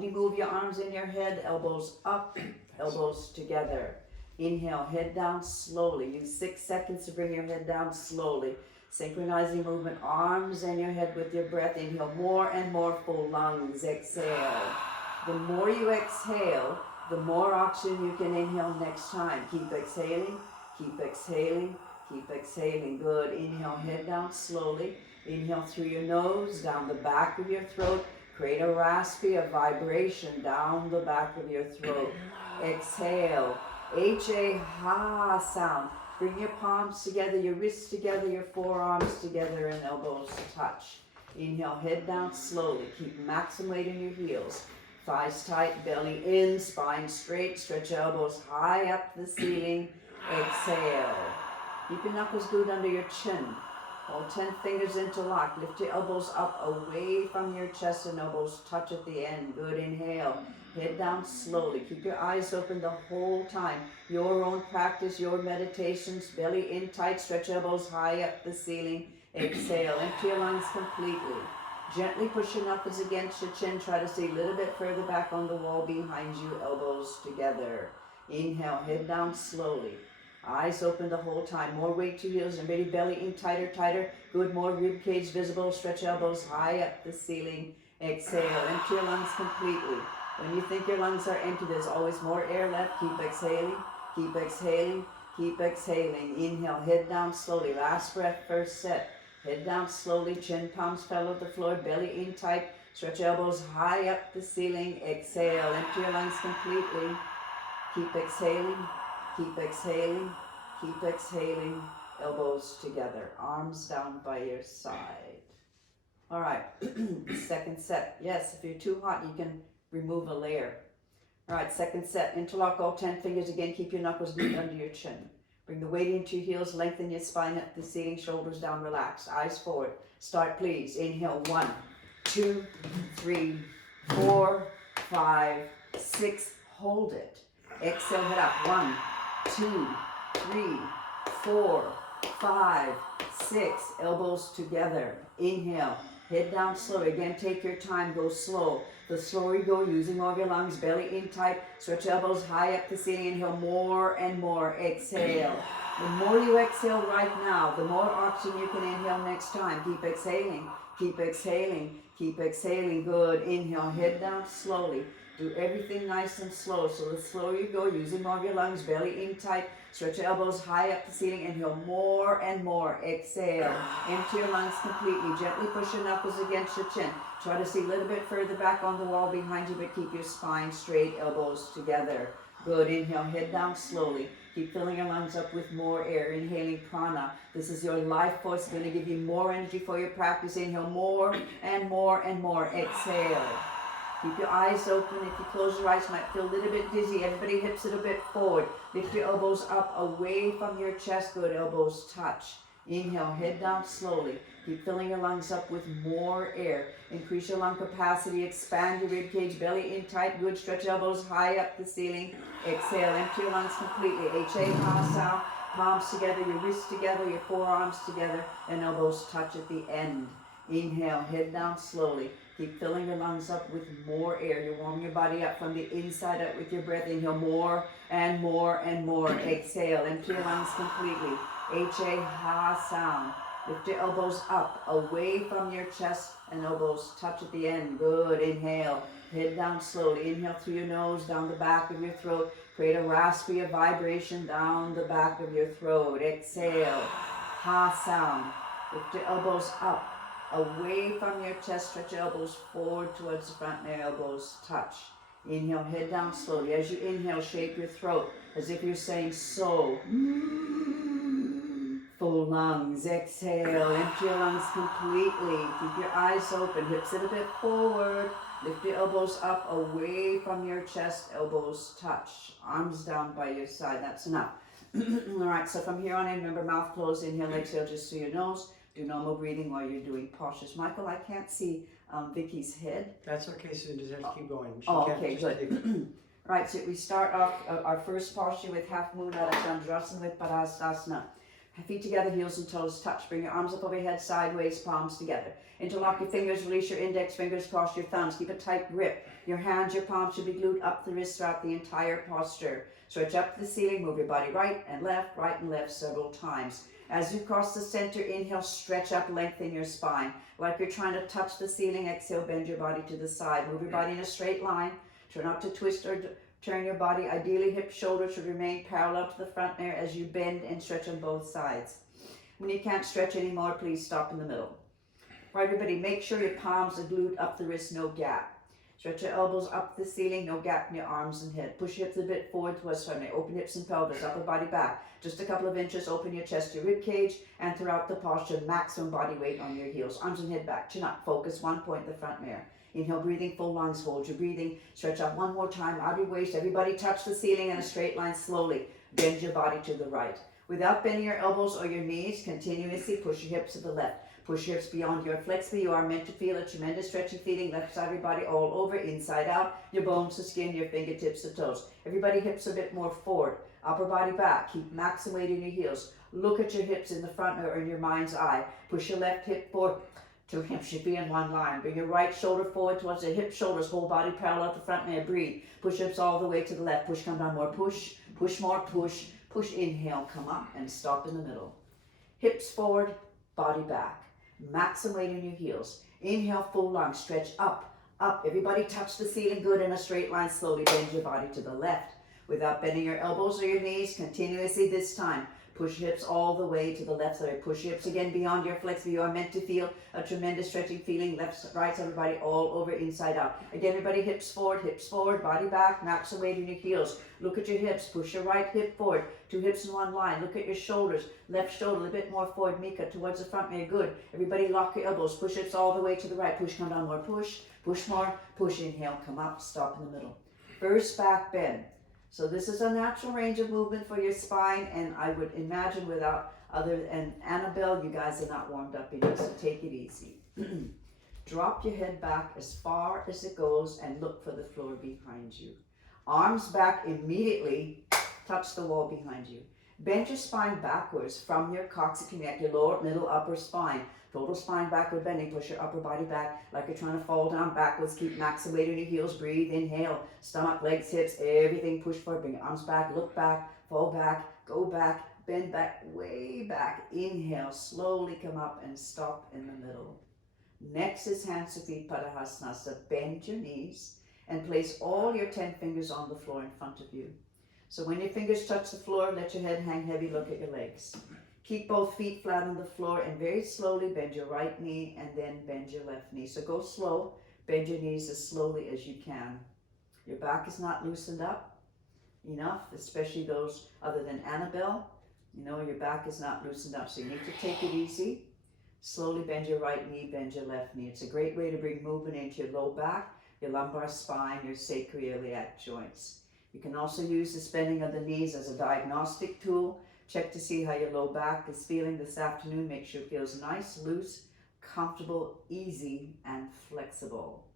Only move your arms in your head, elbows up, elbows together. Inhale, head down slowly. Use 6 seconds to bring your head down slowly. Synchronizing movement, arms and your head with your breath. Inhale, more and more full lungs. Exhale. The more you exhale, the more oxygen you can inhale next time. Keep exhaling, keep exhaling, keep exhaling. Good. Inhale, head down slowly. Inhale through your nose, down the back of your throat. Create a raspy, a vibration down the back of your throat. Exhale. H-A-ha sound. Bring your palms together, your wrists together, your forearms together, and elbows touch. Inhale, head down slowly. Keep maximum weight in your heels. Thighs tight, belly in, spine straight. Stretch elbows high up the ceiling. Exhale. Keep your knuckles glued under your chin. Hold 10 fingers interlock. Lift your elbows up away from your chest and elbows touch at the end. Good. Inhale. Head down slowly. Keep your eyes open the whole time. Your own practice, your meditations. Belly in tight. Stretch elbows high up the ceiling. Exhale. Empty your lungs completely. Gently push your knuckles against your chin. Try to see a little bit further back on the wall behind you. Elbows together. Inhale. Head down slowly. Eyes open the whole time. More weight to heels and maybe belly in tighter, tighter. Good. More rib cage visible. Stretch elbows high up the ceiling. Exhale. Empty your lungs completely. When you think your lungs are empty, there's always more air left. Keep exhaling. Keep exhaling. Keep exhaling. Inhale. Head down slowly. Last breath. First set. Head down slowly. Chin palms parallel to the floor. Belly in tight. Stretch elbows high up the ceiling. Exhale. Empty your lungs completely. Keep exhaling. Keep exhaling, keep exhaling, elbows together, arms down by your side. All right, second set. Yes, if you're too hot, you can remove a layer. All right, second set. Interlock all 10 fingers again. Keep your knuckles deep under your chin. Bring the weight into your heels. Lengthen your spine at the ceiling. Shoulders down. Relax. Eyes forward. Start, please. Inhale. 1, 2, 3, 4, 5, 6. Hold it. Exhale. Head up. 1, 2, 3, 4, 5, 6. Elbows together. Inhale. Head down slowly. Again, take your time. Go slow. The slower you go, using more of your lungs. Belly in tight. Stretch elbows high up the ceiling. Inhale more and more. Exhale. The more you exhale right now, the more oxygen you can inhale next time. Keep exhaling. Keep exhaling. Keep exhaling. Good. Inhale. Head down slowly. Do everything nice and slow. So the slower you go, using more of your lungs, belly in tight, stretch your elbows high up the ceiling, inhale more and more. Exhale. Empty your lungs completely. Gently push your knuckles against your chin. Try to see a little bit further back on the wall behind you, but keep your spine straight, elbows together. Good. Inhale. Head down slowly. Keep filling your lungs up with more air. Inhaling prana. This is your life force. It's going to give you more energy for your practice. Inhale more and more and more. Exhale. Keep your eyes open. If you close your eyes, you might feel a little bit dizzy. Everybody hips it a bit forward. Lift your elbows up away from your chest. Good. Elbows touch. Inhale. Head down slowly. Keep filling your lungs up with more air. Increase your lung capacity. Expand your rib cage. Belly in tight. Good. Stretch elbows high up the ceiling. Exhale. Empty your lungs completely. H-A-ha sound. Palms together. Your wrists together. Your forearms together. And elbows touch at the end. Inhale. Head down slowly. Keep filling your lungs up with more air. You're warming your body up from the inside out with your breath. Inhale more and more and more. Exhale. Empty your lungs completely. H-A-ha sound. Lift your elbows up away from your chest and elbows touch at the end. Good. Inhale. Head down slowly. Inhale through your nose, down the back of your throat. Create a raspy vibration down the back of your throat. Exhale. Ha sound. Lift your elbows up away from your chest. Stretch your elbows forward towards the front and your elbows touch. Inhale, head down slowly. As you inhale, shape your throat as if you're saying so. Full lungs. Exhale. Empty your lungs completely. Keep your eyes open. Hips a little bit forward. Lift your elbows up away from your chest. Elbows touch. Arms down by your side. That's enough. All right, so from here on in, remember mouth closed. Inhale, exhale just through your nose. Do normal breathing while you're doing postures. Michael, I can't see Vicky's head. That's okay, so you just have to keep going. Okay, good. Right, so we start off our first posture with half moon Chandrasana with Parastasana. Feet together, heels and toes touch. Bring your arms up over your head, sideways, palms together. Interlock your fingers, release your index fingers, cross your thumbs. Keep a tight grip. Your hands, your palms should be glued up the wrist throughout the entire posture. Stretch up to the ceiling, move your body right and left several times. As you cross the center, inhale, stretch up, lengthen your spine. Like you're trying to touch the ceiling, exhale, bend your body to the side. Move your body in a straight line. Try not to twist or turn your body. Ideally, hips, shoulders should remain parallel to the front there as you bend and stretch on both sides. When you can't stretch anymore, please stop in the middle. Right, everybody, make sure your palms are glued up the wrist, no gap. Stretch your elbows up the ceiling, no gap in your arms and head. Push your hips a bit forward towards front. Open hips and pelvis, upper body back. Just a couple of inches, open your chest, your rib cage, and throughout the posture, maximum body weight on your heels. Arms and head back, chin up, focus, one point in the front mirror. Inhale, breathing, full lungs, hold your breathing. Stretch up one more time, out of your waist. Everybody touch the ceiling in a straight line slowly. Bend your body to the right. Without bending your elbows or your knees, continuously push your hips to the left. Push your hips beyond your flexibility. You are meant to feel a tremendous stretching feeling left side of your body all over, inside out, your bones to skin, your fingertips to toes. Everybody hips a bit more forward. Upper body back. Keep maximum weight in your heels. Look at your hips in the front or in your mind's eye. Push your left hip forward. Two hips should be in one line. Bring your right shoulder forward towards the hip, shoulders, whole body parallel to front knee. Breathe. Push hips all the way to the left. Push, come down more. Push, push more, push, push. Inhale, come up and stop in the middle. Hips forward, body back. Maximum weight in your heels. Inhale, full lunge. Stretch up, up. Everybody touch the ceiling good in a straight line. Slowly bend your body to the left. Without bending your elbows or your knees, continuously this time. Push your hips all the way to the left side. Push your hips again beyond your flexibility. You are meant to feel a tremendous stretching feeling. Left, right side of the body all over, inside out. Again, everybody hips forward, body back. Maximum weight in your heels. Look at your hips. Push your right hip forward. Two hips in one line. Look at your shoulders. Left shoulder a bit more forward, Mika, towards the front there. Good. Everybody lock your elbows. Push hips all the way to the right. Push, come down more. Push, push more. Push, inhale, come up, stop in the middle. First back bend. So this is a natural range of movement for your spine, and I would imagine without other than Annabelle, you guys are not warmed up enough, so take it easy. Drop your head back as far as it goes and look for the floor behind you. Arms back immediately, touch the wall behind you. Bend your spine backwards from your coccyx, connect your lower, middle, upper spine. Total spine backward bending, push your upper body back like you're trying to fall down backwards. Keep maximum weight on your heels, breathe, inhale, stomach, legs, hips, everything push forward. Bring your arms back, look back, fall back, go back, bend back, way back. Inhale, slowly come up and stop in the middle. Next is hands to feet, Padahasana. So bend your knees and place all your 10 fingers on the floor in front of you. So when your fingers touch the floor, let your head hang heavy, look at your legs. Keep both feet flat on the floor and very slowly bend your right knee and then bend your left knee. So go slow, bend your knees as slowly as you can. Your back is not loosened up enough, especially those other than Annabelle. You know, your back is not loosened up, so you need to take it easy. Slowly bend your right knee, bend your left knee. It's a great way to bring movement into your low back, your lumbar spine, your sacroiliac joints. You can also use this bending of the knees as a diagnostic tool. Check to see how your low back is feeling this afternoon. Make sure it feels nice, loose, comfortable, easy, and flexible.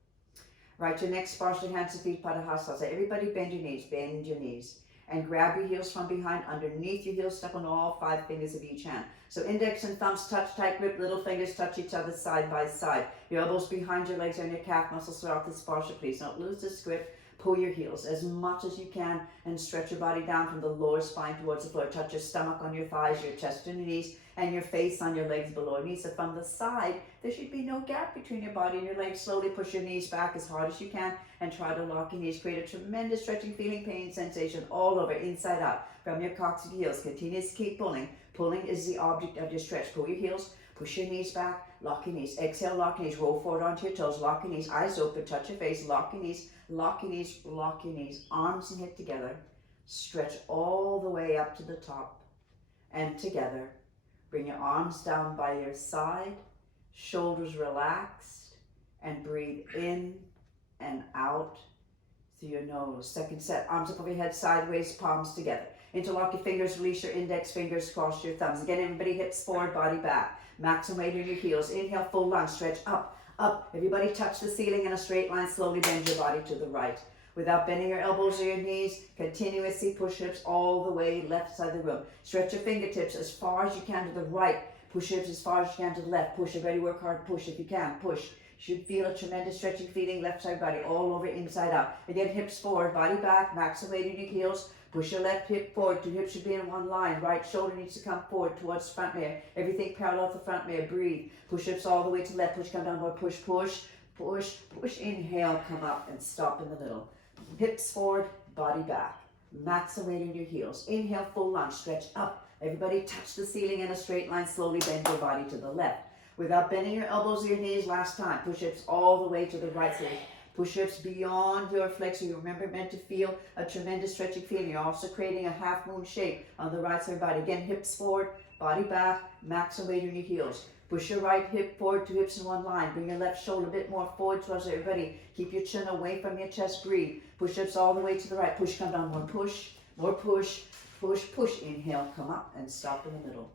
Right, your next posture, hands to feet, Padahasana. So everybody bend your knees. And grab your heels from behind, underneath your heels, step on all 5 fingers of each hand. So index and thumbs touch, tight grip, little fingers touch each other side by side. Your elbows behind your legs and your calf muscles throughout this posture, please. Don't lose this grip. Pull your heels as much as you can and stretch your body down from the lower spine towards the floor. Touch your stomach on your thighs, your chest on your knees, and your face on your legs below your knees. So from the side, there should be no gap between your body and your legs. Slowly push your knees back as hard as you can and try to lock your knees. Create a tremendous stretching feeling, pain sensation all over, inside out, from your coccyx to heels. Continue to keep pulling. Pulling is the object of your stretch. Pull your heels, push your knees back, lock your knees. Exhale, lock your knees, roll forward onto your toes, lock your knees, eyes open, touch your face, lock your knees, lock your knees, lock your knees, arms and head together. Stretch all the way up to the top and together. Bring your arms down by your side, shoulders relaxed, and breathe in and out through your nose. Second set, arms up over your head, sideways, palms together. Interlock your fingers, release your index fingers, cross your thumbs. Again, everybody hips forward, body back. Maximum weight in your heels. Inhale, full lunge, stretch up, up. Everybody touch the ceiling in a straight line. Slowly bend your body to the right. Without bending your elbows or your knees, continuously push-ups all the way left side of the room. Stretch your fingertips as far as you can to the right. Push-ups as far as you can to the left. Push, everybody work hard, push if you can, push. You should feel a tremendous stretching feeling left side body all over inside out. Again, hips forward, body back, max the weight in your heels. Push your left hip forward. Two hips should be in one line. Right shoulder needs to come forward towards the front mirror. Everything parallel to the front mirror. Breathe. Push-ups all the way to the left. Push, come down more. Push, push, push, push. Inhale, come up and stop in the middle. Hips forward, body back. Max the weight in your heels. Inhale, full lunge. Stretch up. Everybody touch the ceiling in a straight line. Slowly bend your body to the left. Without bending your elbows or your knees last time. Push-ups all the way to the right side. Push-ups beyond your flexor. You remember meant to feel a tremendous stretching feeling. You're also creating a half moon shape on the right side of the body. Again, hips forward, body back, max the weight in your heels. Push your right hip forward, two hips in one line. Bring your left shoulder a bit more forward towards everybody. Keep your chin away from your chest. Breathe. Push-ups all the way to the right. Push, come down, more push, push, push. Inhale, come up and stop in the middle.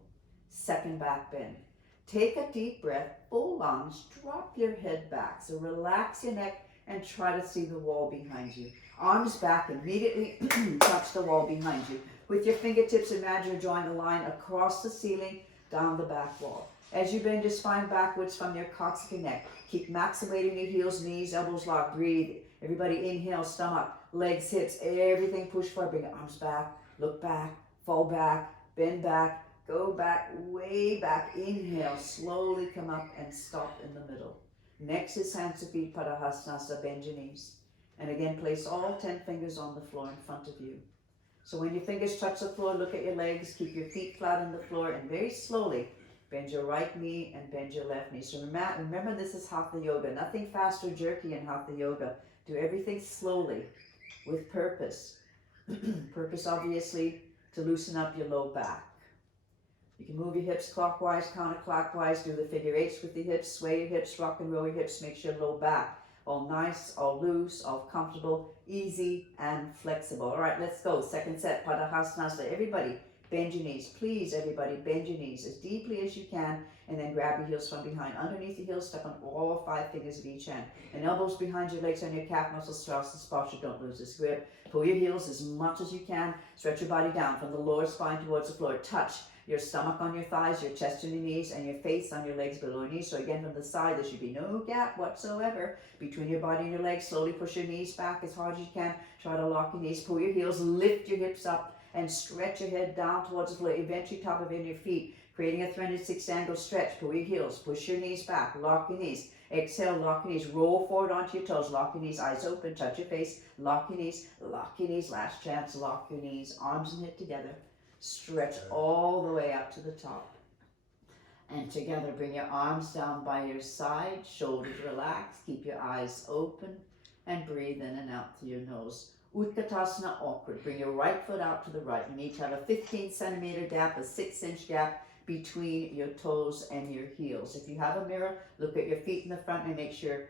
Second back bend. Take a deep breath, full lunge, drop your head back. So relax your neck and try to see the wall behind you. Arms back, immediately touch the wall behind you. With your fingertips, imagine you're drawing a line across the ceiling, down the back wall. As you bend your spine backwards from your coccyx neck, keep maximizing your heels, knees, elbows locked. Breathe. Everybody inhale, stomach, legs, hips, everything push forward. Bring your arms back, look back, fall back, bend back, go back, way back. Inhale, slowly come up and stop in the middle. Next is hands to feet, Padahasana, bend your knees. And again, place all 10 fingers on the floor in front of you. So when your fingers touch the floor, look at your legs, keep your feet flat on the floor, and very slowly bend your right knee and bend your left knee. So remember this is Hatha Yoga. Nothing fast or jerky in Hatha Yoga. Do everything slowly with purpose. Purpose obviously to loosen up your low back. You can move your hips clockwise, counterclockwise, do the figure eights with the hips, sway your hips, rock and roll your hips, make sure low back, all nice, all loose, all comfortable, easy and flexible. All right, let's go. Second set, Padahasana. Everybody bend your knees. Please, everybody, bend your knees as deeply as you can, and then grab your heels from behind. Underneath the heels, step on all 5 fingers of each hand. And elbows behind your legs on your calf muscles, stress this posture, don't lose this grip. Pull your heels as much as you can. Stretch your body down from the lower spine towards the floor. Touch your stomach on your thighs, your chest on your knees, and your face on your legs below your knees. So again, from the side, there should be no gap whatsoever between your body and your legs. Slowly push your knees back as hard as you can. Try to lock your knees. Pull your heels, lift your hips up, and stretch your head down towards the floor. Eventually top of your feet, creating a 360 angle stretch. Pull your heels, push your knees back, lock your knees. Exhale, lock your knees, roll forward onto your toes, lock your knees, eyes open, touch your face, lock your knees, last chance, lock your knees, arms and hip together. Stretch all the way up to the top. And together, bring your arms down by your side, shoulders relaxed, keep your eyes open, and breathe in and out through your nose. Utkatasana, awkward. Bring your right foot out to the right. You need to have a 15 centimeter gap, a 6-inch gap between your toes and your heels. If you have a mirror, look at your feet in the front and make sure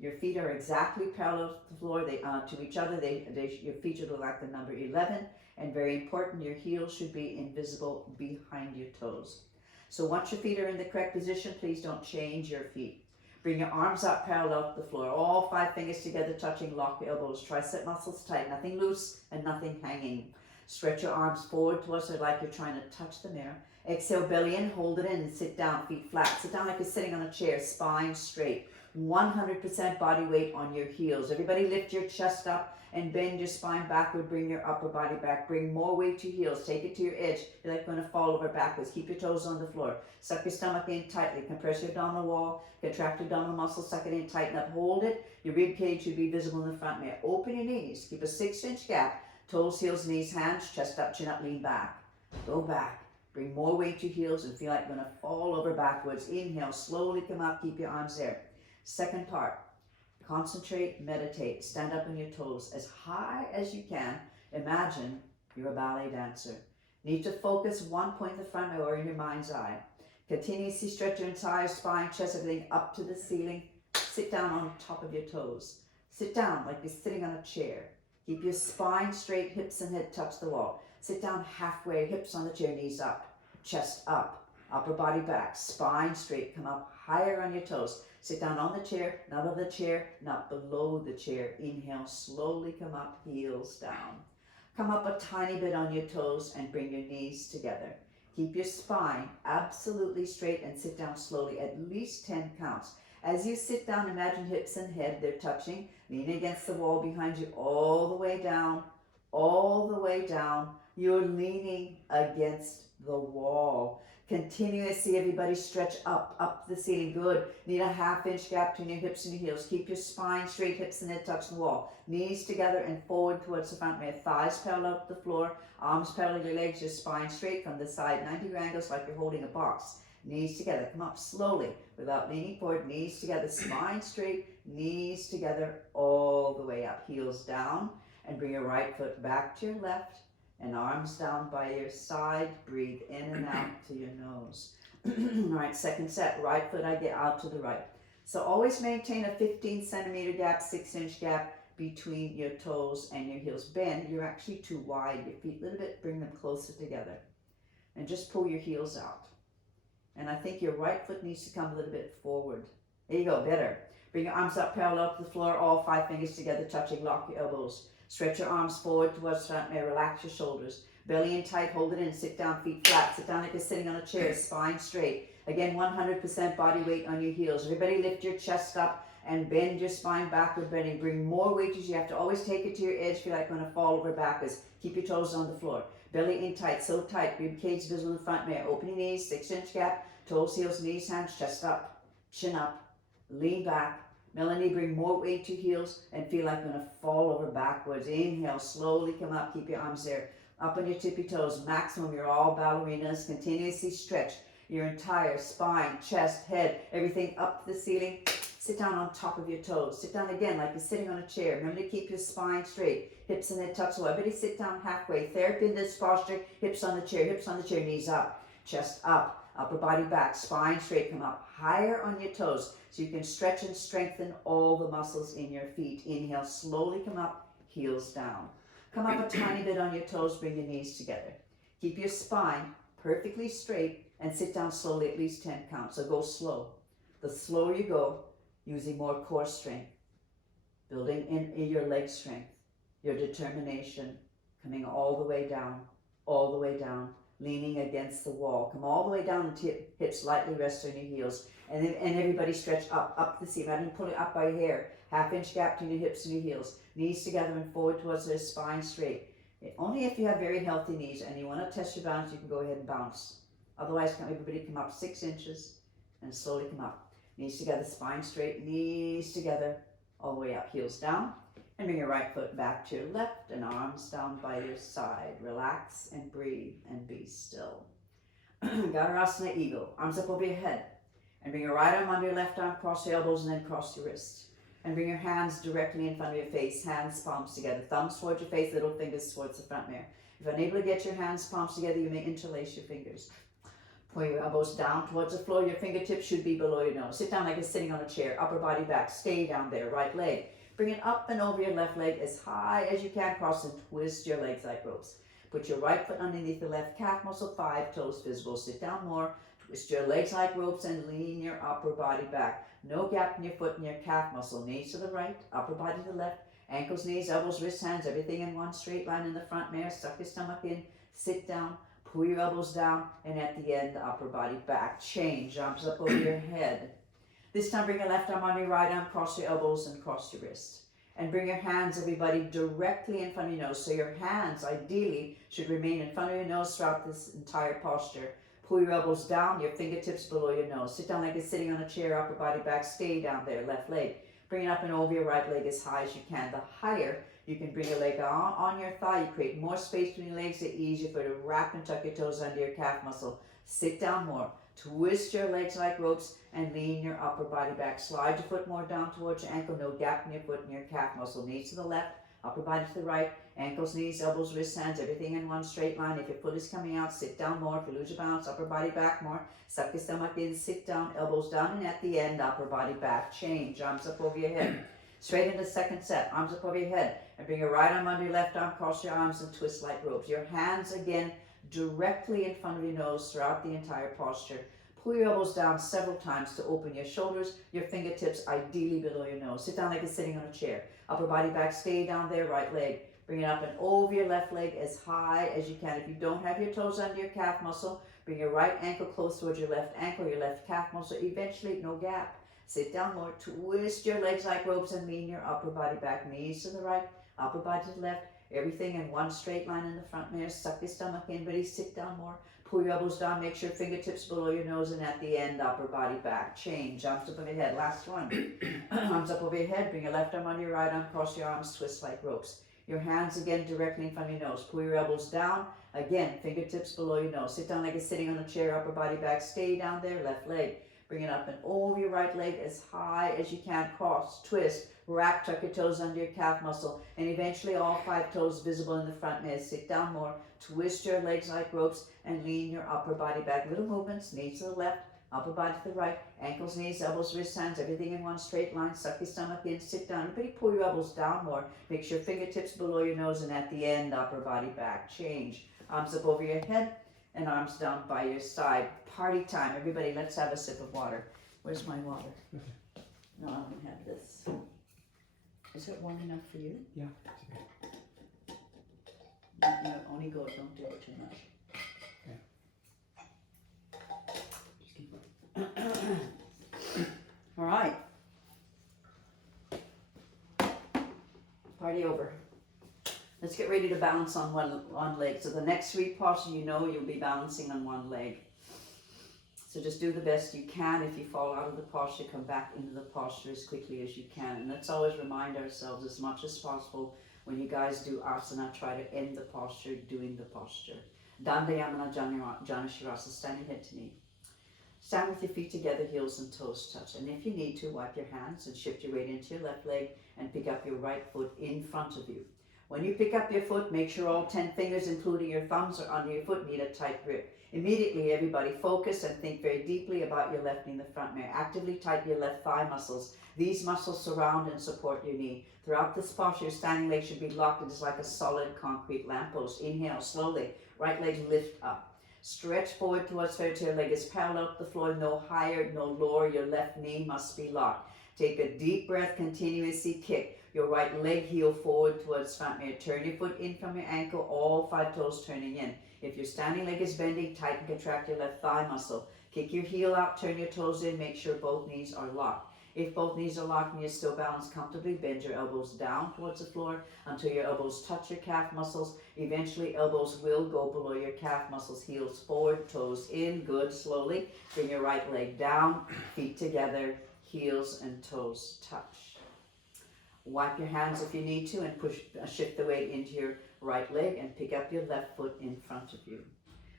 your feet are exactly parallel to the floor, to each other. Your feet should look like the number 11. And very important, your heels should be invisible behind your toes. So once your feet are in the correct position, please don't change your feet. Bring your arms out parallel to the floor. All 5 fingers together touching, lock your elbows. Tricep muscles tight, nothing loose and nothing hanging. Stretch your arms forward towards it like you're trying to touch the mirror. Exhale, belly in, hold it in, sit down, feet flat. Sit down like you're sitting on a chair, spine straight. 100% body weight on your heels. Everybody lift your chest up and bend your spine backward. Bring your upper body back. Bring more weight to your heels. Take it to your edge. You're like going to fall over backwards. Keep your toes on the floor. Suck your stomach in tightly. Compress your abdominal wall. Contract your abdominal muscles. Suck it in. Tighten up. Hold it. Your rib cage should be visible in the front mirror. Open your knees. Keep a 6-inch gap. Toes, heels, knees, hands. Chest up, chin up, lean back. Go back. Bring more weight to your heels and feel like you're going to fall over backwards. Inhale. Slowly come up. Keep your arms there. Second part. Concentrate, meditate, stand up on your toes as high as you can. Imagine you're a ballet dancer. Need to focus one point in the front or in your mind's eye. Continuously stretch your entire spine, chest, everything up to the ceiling. Sit down on top of your toes. Sit down like you're sitting on a chair. Keep your spine straight, hips and head touch the wall. Sit down halfway, hips on the chair, knees up, chest up. upper body back, spine straight, come up higher on your toes. Sit down on the chair, not on the chair, not below the chair. Inhale, slowly come up, heels down. Come up a tiny bit on your toes and bring your knees together. Keep your spine absolutely straight and sit down slowly, at least 10 counts. As you sit down, imagine hips and head, they're touching. Lean against the wall behind you all the way down, all the way down. You're leaning against the wall. Continue to see everybody stretch up the ceiling. Good. Need a 1/2 inch gap between your hips and your heels. Keep your spine straight, hips and head touch the wall. Knees together and forward towards the front. Your thighs parallel to the floor. Arms parallel to your legs. Your spine straight from the side. 90 angles like you're holding a box. Knees together. Come up slowly without leaning forward. Knees together. Spine straight. Knees together all the way up. Heels down. And bring your right foot back to your left. And arms down by your side. Breathe in and out to your nose. All right, second set. Right foot I get out to the right. So always maintain a 15 centimeter gap, 6 inch gap between your toes and your heels. Bend, you're actually too wide. Your feet a little bit, bring them closer together. And just pull your heels out. And I think your right foot needs to come a little bit forward. There you go, better. Bring your arms up parallel to the floor, all 5 fingers together touching, lock your elbows. Stretch your arms forward towards the front, relax your shoulders. Belly in tight, hold it in, sit down, feet flat. Sit down like you're sitting on a chair, spine straight. Again, 100% body weight on your heels. Everybody lift your chest up and bend your spine backward bending. Bring more weight as you have to always take it to your edge. Feel like you're going to fall over backwards. Keep your toes on the floor. Belly in tight, so tight. Rib cage visible in the front mirror. Open your knees, 6 inch gap. Toes, heels, knees, hands, chest up, chin up. Lean back. Melanie, bring more weight to heels and feel like you're going to fall over backwards. Inhale, slowly come up. Keep your arms there. Up on your tippy toes. Maximum, you're all ballerinas. Continuously stretch your entire spine, chest, head, everything up to the ceiling. Sit down on top of your toes. Sit down again like you're sitting on a chair. Remember to keep your spine straight. Hips and head touch the wall. Everybody sit down halfway. Therapy in this posture. Hips on the chair, knees up, chest up. Upper body back, spine straight, come up higher on your toes so you can stretch and strengthen all the muscles in your feet. Inhale, slowly come up, heels down. Come up a tiny bit on your toes, bring your knees together. Keep your spine perfectly straight and sit down slowly, at least 10 counts. So go slow. The slower you go, using more core strength, building in your leg strength, your determination, coming all the way down, leaning against the wall. Come all the way down and hips lightly rest on your heels. And everybody stretch up the seam. I didn't pull it up by your hair. 1/2 inch gap between your hips and your heels. Knees together and forward towards the spine straight. Only if you have very healthy knees and you want to test your balance, you can go ahead and bounce. Otherwise, everybody come up 6 inches and slowly come up. Knees together, spine straight, knees together, all the way up, heels down. And bring your right foot back to your left and arms down by your side. Relax and breathe and be still. Garasana Eagle. Arms up over your head. And bring your right arm under your left arm, cross your elbows and then cross your wrists. And bring your hands directly in front of your face, hands palms together. Thumbs towards your face, little fingers towards the front mirror. If you're unable to get your hands palms together, you may interlace your fingers. Pull your elbows down towards the floor. Your fingertips should be below your nose. Sit down like you're sitting on a chair. Upper body back. Stay down there. Right leg. Bring it up and over your left leg as high as you can. Cross and twist your legs like ropes. Put your right foot underneath the left calf muscle. 5 toes visible. Sit down more. Twist your legs like ropes and lean your upper body back. No gap in your foot and your calf muscle. Knees to the right. Upper body to the left. Ankles, knees, elbows, wrists, hands. Everything in one straight line in the front mirror. Suck your stomach in. Sit down. Pull your elbows down, and at the end, the upper body back. Change, arms up over your head. This time, bring your left arm on your right arm, cross your elbows and cross your wrist. And bring your hands, everybody, directly in front of your nose. So your hands, ideally, should remain in front of your nose throughout this entire posture. Pull your elbows down, your fingertips below your nose. Sit down like you're sitting on a chair, upper body back. Stay down there, left leg. Bring it up and over your right leg as high as you can. The higher you can bring your leg on your thigh, you create more space between your legs, it's easier for you to wrap and tuck your toes under your calf muscle. Sit down more. Twist your legs like ropes and lean your upper body back. Slide your foot more down towards your ankle. No gap in your foot and your calf muscle. Knees to the left, upper body to the right. Ankles, knees, elbows, wrists, hands, everything in one straight line. If your foot is coming out, sit down more. If you lose your balance, upper body back more. Suck your stomach in, sit down, elbows down, and at the end, upper body back. Change, arms up over your head. Straight into the second set, arms up over your head. And bring your right arm under your left arm, cross your arms and twist like ropes. Your hands, again, directly in front of your nose throughout the entire posture. Pull your elbows down several times to open your shoulders, your fingertips ideally below your nose. Sit down like you're sitting on a chair. Upper body back, stay down there, right leg. Bring it up and over your left leg as high as you can. If you don't have your toes under your calf muscle, bring your right ankle close towards your left ankle, your left calf muscle. Eventually, no gap. Sit down more, twist your legs like ropes and lean your upper body back. Knees to the right, upper body to the left. Everything in one straight line in the front mirror. Suck your stomach in, ready, sit down more. Pull your elbows down, make sure fingertips below your nose, and at the end, upper body back. Change, arms up over your head. Last one. Arms up over your head, bring your left arm on your right arm, cross your arms, twist like ropes. Your hands again directly in front of your nose. Pull your elbows down, again, fingertips below your nose. Sit down like you're sitting on a chair, upper body back, stay down there, left leg. Bring it up and over your right leg as high as you can, cross, twist, wrap, tuck your toes under your calf muscle, and eventually all 5 toes visible in the front mirror. Sit down more, twist your legs like ropes, and lean your upper body back. Little movements, knees to the left, upper body to the right, ankles, knees, elbows, wrists, hands, everything in one straight line. Suck your stomach in, sit down. Everybody pull your elbows down more. Make sure fingertips below your nose, and at the end, upper body back. Change. Arms up over your head and arms down by your side. Party time. Everybody, let's have a sip of water. Where's my water? No, I don't have this. Is it warm enough for you? Yeah. No, only go, don't do it too much. Just keep going. All right. Party over. Let's get ready to balance on one leg. So the next 3 postures, you know you'll be balancing on one leg. So just do the best you can. If you fall out of the posture, come back into the posture as quickly as you can. And let's always remind ourselves as much as possible when you guys do asana, try to end the posture doing the posture. Dandayamana Janashirasa, standing head to knee. Stand with your feet together, heels and toes touch. And if you need to, wipe your hands and shift your weight into your left leg and pick up your right foot in front of you. When you pick up your foot, make sure all 10 fingers, including your thumbs, are under your foot, need a tight grip. Immediately, everybody focus and think very deeply about your left knee in the front mirror. Actively tighten your left thigh muscles. These muscles surround and support your knee. Throughout this posture, your standing leg should be locked. It is like a solid concrete lamppost. Inhale slowly. Right leg lift up. Stretch forward towards your leg is parallel to the floor. No higher, no lower. Your left knee must be locked. Take a deep breath. Continuously kick. Your right leg heel forward towards front mirror. Turn your foot in from your ankle, all 5 toes turning in. If your standing leg is bending, tighten, contract your left thigh muscle. Kick your heel out, turn your toes in, make sure both knees are locked. If both knees are locked and you're still balanced comfortably, bend your elbows down towards the floor until your elbows touch your calf muscles. Eventually, elbows will go below your calf muscles, heels forward, toes in. Good. Slowly, bring your right leg down, feet together, heels and toes touch. Wipe your hands if you need to and shift the weight into your right leg and pick up your left foot in front of you.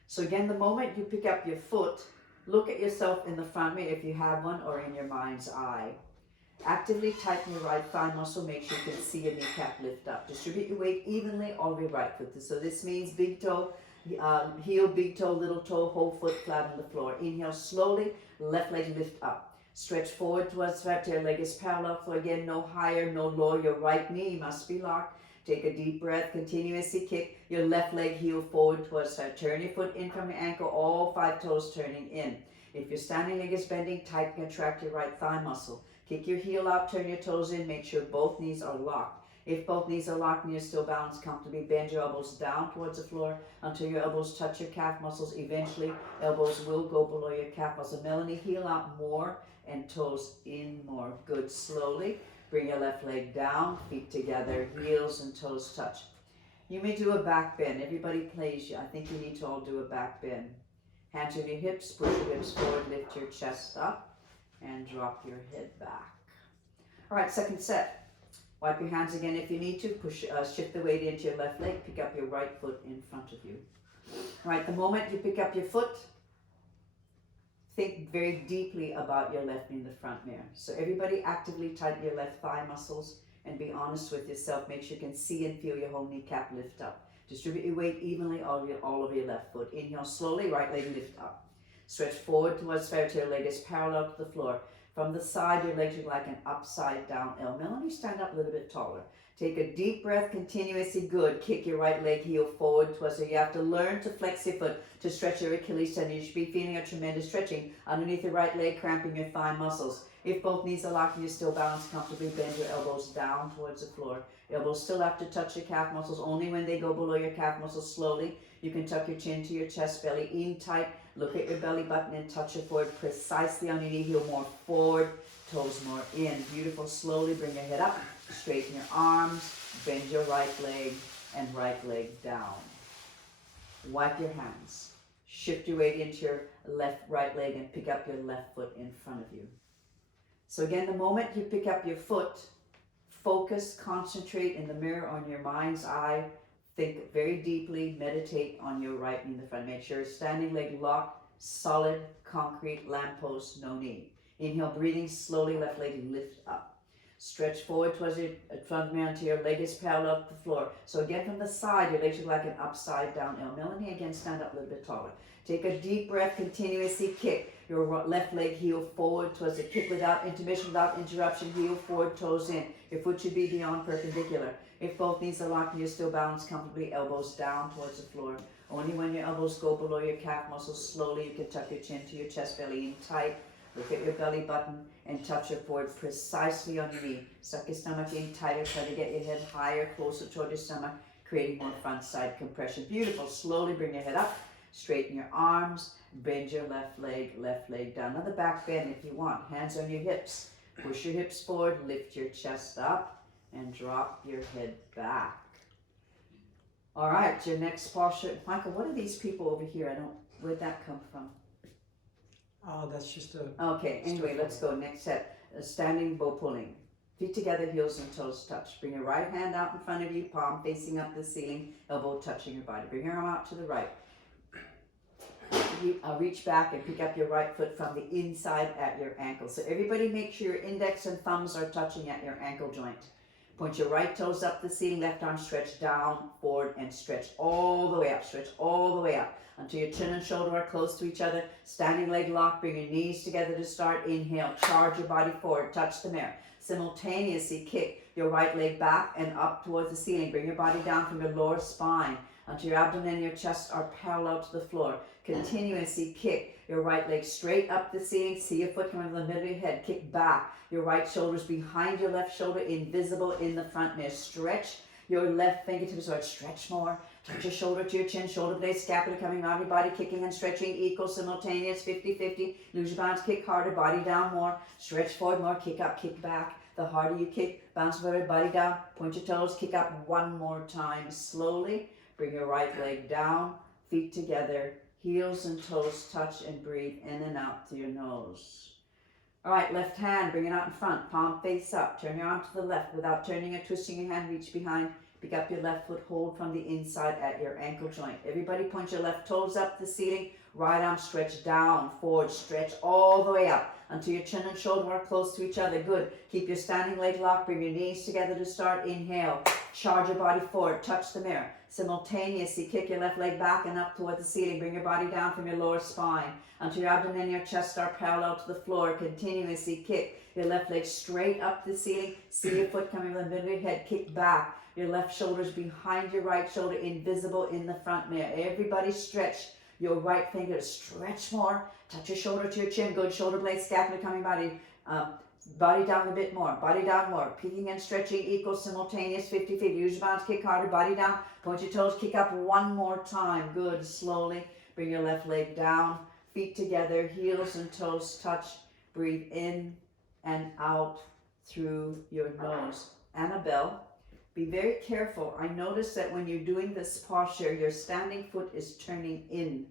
So again, the moment you pick up your foot, look at yourself in the front mirror if you have one or in your mind's eye. Actively tighten your right thigh muscle, make sure you can see your kneecap lift up. Distribute your weight evenly all over your right foot. So this means big toe, heel, big toe, little toe, whole foot flat on the floor. Inhale slowly, left leg lift up. Stretch forward towards right, your leg is parallel. So again, no higher, no lower. Your right knee must be locked. Take a deep breath, continuously kick your left leg heel forward towards right. Turn your foot in from your ankle, all 5 toes turning in. If your standing leg is bending, tighten, contract your right thigh muscle. Kick your heel out, turn your toes in, make sure both knees are locked. If both knees are locked and you're still balanced comfortably, bend your elbows down towards the floor until your elbows touch your calf muscles. Eventually, elbows will go below your calf muscle. Melanie, heel out more and toes in more. Good. Slowly, bring your left leg down, feet together, heels and toes touch. You may do a back bend. Everybody plays. I think you need to all do a back bend. Hands on your hips, push your hips forward, lift your chest up, and drop your head back. All right, second set. Wipe your hands again if you need to. Shift the weight into your left leg. Pick up your right foot in front of you. All right, the moment you pick up your foot, think very deeply about your left knee in the front mirror. So everybody actively tighten your left thigh muscles and be honest with yourself. Make sure you can see and feel your whole kneecap lift up. Distribute your weight evenly all over your left foot. Inhale slowly, right leg lift up. Stretch forward towards right, your leg is parallel to the floor. From the side, your legs are like an upside down L. Melanie, stand up a little bit taller. Take a deep breath continuously. Good. Kick your right leg heel forward towards you. You have to learn to flex your foot to stretch your Achilles tendon. You should be feeling a tremendous stretching underneath your right leg, cramping your thigh muscles. If both knees are locked and you're still balanced comfortably, bend your elbows down towards the floor. Elbows still have to touch your calf muscles. Only when they go below your calf muscles slowly. You can tuck your chin to your chest, belly in tight. Look at your belly button and touch it forward precisely on your knee. Heel more forward, toes more in. Beautiful. Slowly bring your head up. Straighten your arms. Bend your right leg and right leg down. Wipe your hands. Shift your weight into your right leg and pick up your left foot in front of you. So again, the moment you pick up your foot, focus, concentrate in the mirror on your mind's eye. Think very deeply, meditate on your right knee in the front. Make sure standing leg locked, solid, concrete, lamppost, no knee. Inhale, breathing slowly, left leg lift up. Stretch forward towards your front mirror until your leg is parallel to the floor. So again, from the side, your legs look like an upside down L. Melanie, again, stand up a little bit taller. Take a deep breath, continuously kick your left leg heel forward towards the kick without intermission, without interruption, heel forward, toes in. Your foot should be beyond perpendicular. If both knees are locked and you're still balanced comfortably, elbows down towards the floor. Only when your elbows go below your calf muscles, slowly you can tuck your chin to your chest, belly in tight. Look at your belly button and touch it forward precisely on your knee. Suck your stomach in tighter, try to get your head higher, closer toward your stomach, creating more front side compression. Beautiful. Slowly bring your head up, straighten your arms, bend your left leg down. Another back bend if you want. Hands on your hips. Push your hips forward, lift your chest up, and drop your head back. All right, your next posture. Michael, what are these people over here? Where'd that come from? Oh, that's just a... Okay, anyway, let's go. Next set. Standing bow pulling. Feet together, heels and toes touch. Bring your right hand out in front of you, palm facing up the ceiling, elbow touching your body. Bring your arm out to the right. Reach back and pick up your right foot from the inside at your ankle. So everybody make sure your index and thumbs are touching at your ankle joint. Point your right toes up the ceiling, left arm stretch down, forward, and stretch all the way up. Stretch all the way up until your chin and shoulder are close to each other. Standing leg lock, bring your knees together to start. Inhale, charge your body forward, touch the mirror. Simultaneously kick your right leg back and up towards the ceiling. Bring your body down from your lower spine until your abdomen and your chest are parallel to the floor. Continuously kick your right leg straight up the ceiling. See your foot coming from the middle of your head. Kick back. Your right shoulder's behind your left shoulder, invisible in the front mirror. Stretch your left fingertips forward. Stretch more. Touch your shoulder to your chin. Shoulder blade, scapula coming around your body. Kicking and stretching equal, simultaneous, 50-50. Lose your balance, kick harder. Body down more. Stretch forward more. Kick up, kick back. The harder you kick, bounce forward, body down. Point your toes. Kick up one more time slowly. Bring your right leg down. Feet together. Heels and toes touch and breathe in and out through your nose. All right, left hand, bring it out in front, palm face up. Turn your arm to the left without turning or twisting your hand, reach behind. Pick up your left foot, hold from the inside at your ankle joint. Everybody point your left toes up the ceiling. Right arm stretch down, forward, stretch all the way up until your chin and shoulder are close to each other. Good. Keep your standing leg locked. Bring your knees together to start. Inhale. Charge your body forward. Touch the mirror. Simultaneously kick your left leg back and up toward the ceiling. Bring your body down from your lower spine until your abdomen and your chest are parallel to the floor. Continuously kick your left leg straight up the ceiling. See your foot coming from the middle of your head. Kick back. Your left shoulder is behind your right shoulder, invisible in the front mirror. Everybody stretch your right finger. Stretch more. Touch your shoulder to your chin. Good. Shoulder blade, scapula coming body. Body down a bit more. Body down more. Peeking and stretching equal, simultaneous, 50-50. Use your bounce, kick harder. Body down. Point your toes. Kick up one more time. Good. Slowly. Bring your left leg down. Feet together. Heels and toes touch. Breathe in and out through your nose. Annabelle, be very careful. I notice that when you're doing this posture, your standing foot is turning in.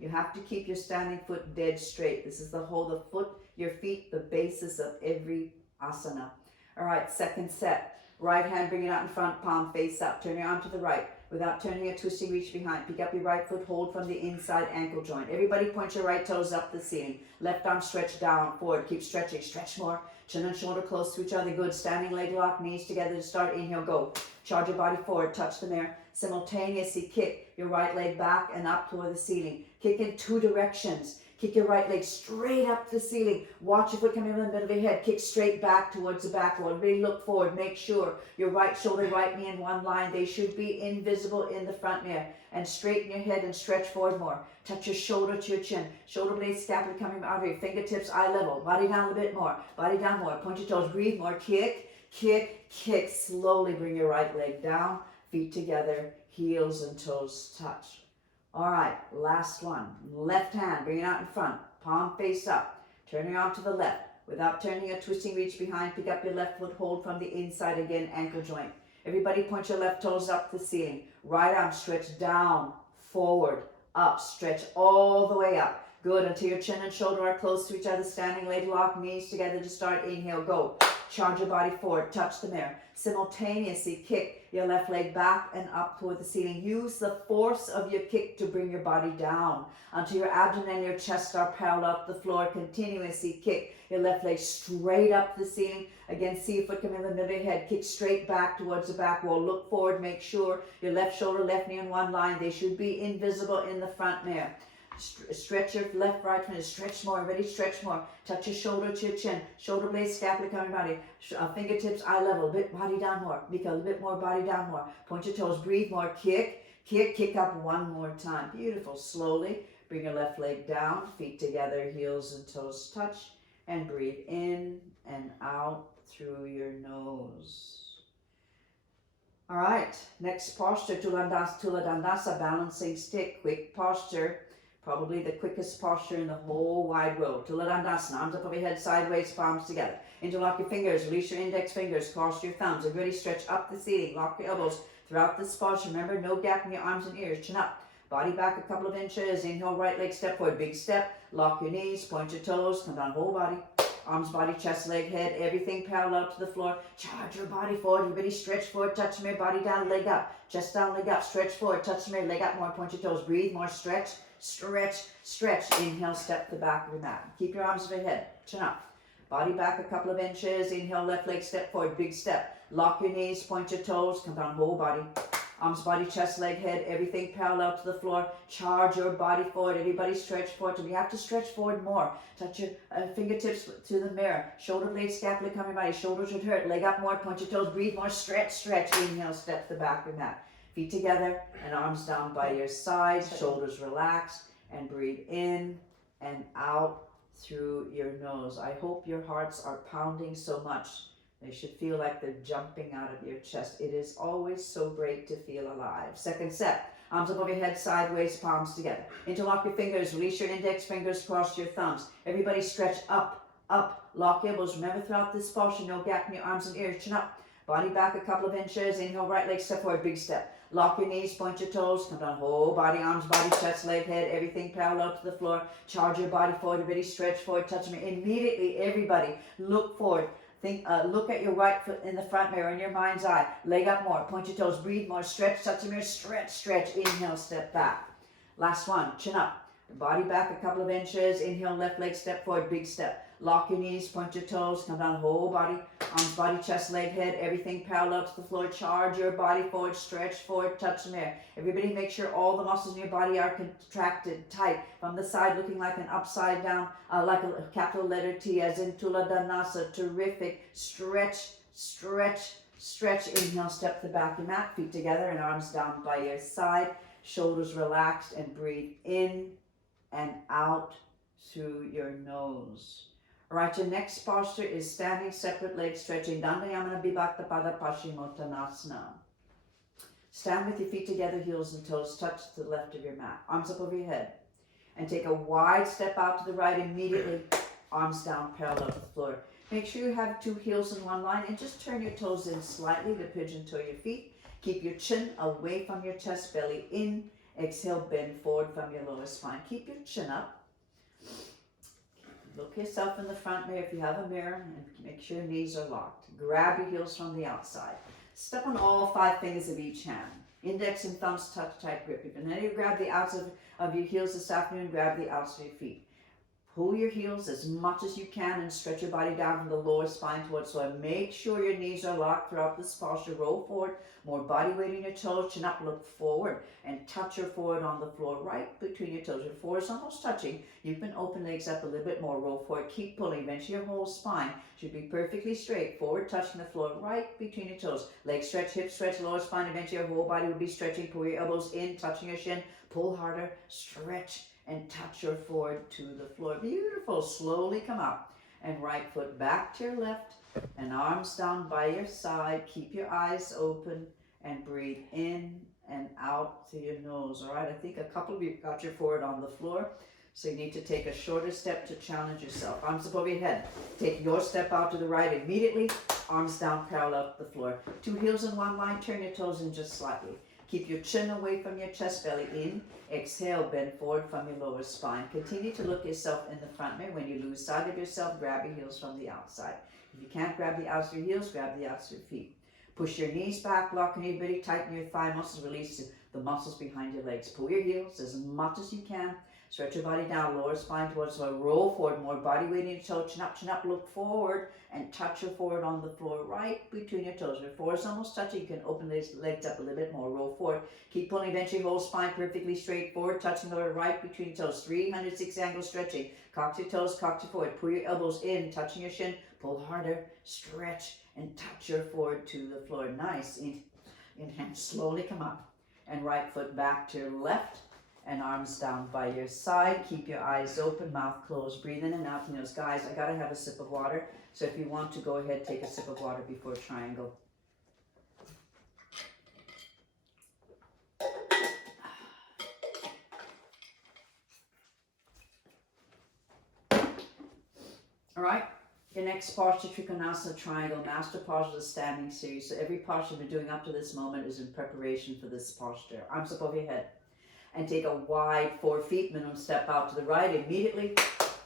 You have to keep your standing foot dead straight. This is the foot, your feet, the basis of every asana. All right, second set. Right hand, bring it out in front, palm face up. Turn your arm to the right. Without turning or twisting, reach behind. Pick up your right foot, hold from the inside ankle joint. Everybody point your right toes up the ceiling. Left arm stretch down, forward. Keep stretching, stretch more. Chin and shoulder close to each other. Good. Standing leg lock, knees together to start. Inhale, go. Charge your body forward, touch the mirror. Simultaneously kick your right leg back and up toward the ceiling. Kick in two directions. Kick your right leg straight up the ceiling. Watch your foot coming in the middle of your head. Kick straight back towards the back wall. Really look forward. Make sure your right shoulder, right knee in one line. They should be invisible in the front mirror. And straighten your head and stretch forward more. Touch your shoulder to your chin. Shoulder blades, scapula coming out of your fingertips, eye level. Body down a little bit more. Body down more. Point your toes. Breathe more. Kick, kick, kick. Slowly bring your right leg down. Feet together. Heels and toes touch. All right, last one. Left hand, bring it out in front. Palm face up. Turn your arm to the left. Without turning or twisting, reach behind. Pick up your left foot. Hold from the inside again, ankle joint. Everybody point your left toes up to the ceiling. Right arm stretch down, forward, up. Stretch all the way up. Good, until your chin and shoulder are close to each other. Standing leg lock, knees together to start. Inhale, go. Charge your body forward, touch the mirror. Simultaneously kick your left leg back and up toward the ceiling. Use the force of your kick to bring your body down until your abdomen and your chest are parallel to the floor. Continuously kick your left leg straight up the ceiling. Again, see your foot come in the middle of your head. Kick straight back towards the back wall. Look forward, make sure your left shoulder, left knee in one line. They should be invisible in the front mirror. Stretch your left, right finger. Stretch more. Ready? Stretch more. Touch your shoulder to your chin. Shoulder blades, scapula coming body. Fingertips, eye level. Bit body down more. Mika, a little bit more body down more. Point your toes. Breathe more. Kick, kick, kick up one more time. Beautiful. Slowly bring your left leg down. Feet together. Heels and toes touch. And breathe in and out through your nose. All right. Next posture. Tula Dandasa, balancing stick. Quick posture. Probably the quickest posture in the whole wide world. Tula Dandasana, arms up over your head, sideways, palms together. Interlock your fingers, release your index fingers, cross your thumbs. Everybody stretch up the ceiling, lock your elbows throughout this posture. Remember, no gap in your arms and ears, chin up. Body back a couple of inches, inhale, right leg step forward, big step. Lock your knees, point your toes, come down, whole body. Arms, body, chest, leg, head, everything parallel to the floor. Charge your body forward, everybody stretch forward, touch the mirror, body down, leg up. Chest down, leg up, stretch forward, touch the mirror, leg up more, point your toes, breathe more, stretch. Stretch, stretch. Inhale, step the back of your mat. Keep your arms overhead, chin up. Body back a couple of inches. Inhale, left leg step forward, big step. Lock your knees, point your toes, come down, whole body. Arms, body, chest, leg, head, everything parallel to the floor. Charge your body forward. Everybody stretch forward. We have to stretch forward more. Touch your fingertips to the mirror. Shoulder blades, scapula coming body. Shoulders should hurt. Leg up more, point your toes, breathe more, stretch, stretch. Inhale, step the back of your mat. Feet together and arms down by your sides, shoulders relaxed, and breathe in and out through your nose. I hope your hearts are pounding so much. They should feel like they're jumping out of your chest. It is always so great to feel alive. Second set, arms up over your head, sideways, palms together. Interlock your fingers, release your index fingers, cross your thumbs. Everybody stretch up, up, lock elbows. Remember throughout this posture, no gap in your arms and ears, chin up. Body back a couple of inches. Inhale, right leg step forward, big step. Lock your knees, point your toes, come down, whole body, arms, body, chest, leg, head, everything parallel to the floor. Charge your body forward, everybody stretch forward, touch me. Immediately, everybody, look forward. Look at your right foot in the front mirror in your mind's eye. Leg up more, point your toes, breathe more, stretch, touch the mirror, stretch, stretch. Inhale, step back. Last one, chin up. Body back a couple of inches. Inhale, left leg step forward, big step. Lock your knees, point your toes, come down, whole body, arms, body, chest, leg, head, everything parallel to the floor. Charge your body forward, stretch forward, touch the mirror. Everybody make sure all the muscles in your body are contracted, tight. From the side looking like an upside down, like a capital letter T, as in Tula Dandasa. Terrific. Stretch, stretch, stretch. Inhale, step the back of your mat, feet together and arms down by your side. Shoulders relaxed and breathe in and out through your nose. All right, your next posture is standing, separate legs stretching. Dandayamana Vibhakta Pada Paschimottanasana. Stand with your feet together, heels and toes touch to the left of your mat. Arms up over your head. And take a wide step out to the right immediately. Arms down parallel to the floor. Make sure you have two heels in one line and just turn your toes in slightly to pigeon toe your feet. Keep your chin away from your chest, belly in. Exhale, bend forward from your lower spine. Keep your chin up. Look yourself in the front mirror if you have a mirror and make sure your knees are locked. Grab your heels from the outside. Step on all 5 fingers of each hand. Index and thumbs touch, tight grip. And then you grab the outs of your heels this afternoon, grab the outs of your feet. Pull your heels as much as you can and stretch your body down from the lower spine towards the floor. Make sure your knees are locked throughout this posture. Roll forward, more body weight in your toes. Chin up, look forward, and touch your forehead on the floor right between your toes. Your forehead is almost touching. You can open legs up a little bit more. Roll forward, keep pulling. Eventually your whole spine should be perfectly straight. Forward, touching the floor right between your toes. Legs stretch, hips stretch, lower spine. Eventually your whole body will be stretching. Pull your elbows in, touching your shin. Pull harder, stretch, and touch your forehead to the floor. Beautiful. Slowly come up and right foot back to your left and arms down by your side. Keep your eyes open and breathe in and out through your nose. All right, I think a couple of you got your forehead on the floor, so you need to take a shorter step to challenge yourself. Arms above your head. Take your step out to the right immediately. Arms down parallel to the floor. Two heels in one line. Turn your toes in just slightly. Keep your chin away from your chest, belly in. Exhale, bend forward from your lower spine. Continue to look yourself in the front mirror. When you lose sight of yourself, grab your heels from the outside. If you can't grab the outs of your heels, grab the outs of your feet. Push your knees back, lock in your body, tighten your thigh muscles, release the muscles behind your legs. Pull your heels as much as you can. Stretch your body down, lower spine towards the floor. Roll forward, more body weight in your toe. Chin up, look forward, and touch your forehead on the floor right between your toes. Your forehead's almost touching. You can open the legs up a little bit more. Roll forward. Keep pulling, eventually whole spine perfectly straight forward, touching the floor right between your toes. 360 angle stretching. Cock your toes, cock your forehead. Pull your elbows in, touching your shin. Pull harder, stretch, and touch your forehead to the floor. Nice. Inhale, slowly come up. And right foot back to your left. And arms down by your side. Keep your eyes open, mouth closed. Breathe in and out through your nose. Guys, I gotta have a sip of water. So if you want to go ahead, take a sip of water before triangle. All right. Your next posture, Trikonasana triangle. Master posture is a standing series. So every posture you've been doing up to this moment is in preparation for this posture. Arms above your head. And take a wide 4 feet minimum step out to the right. Immediately,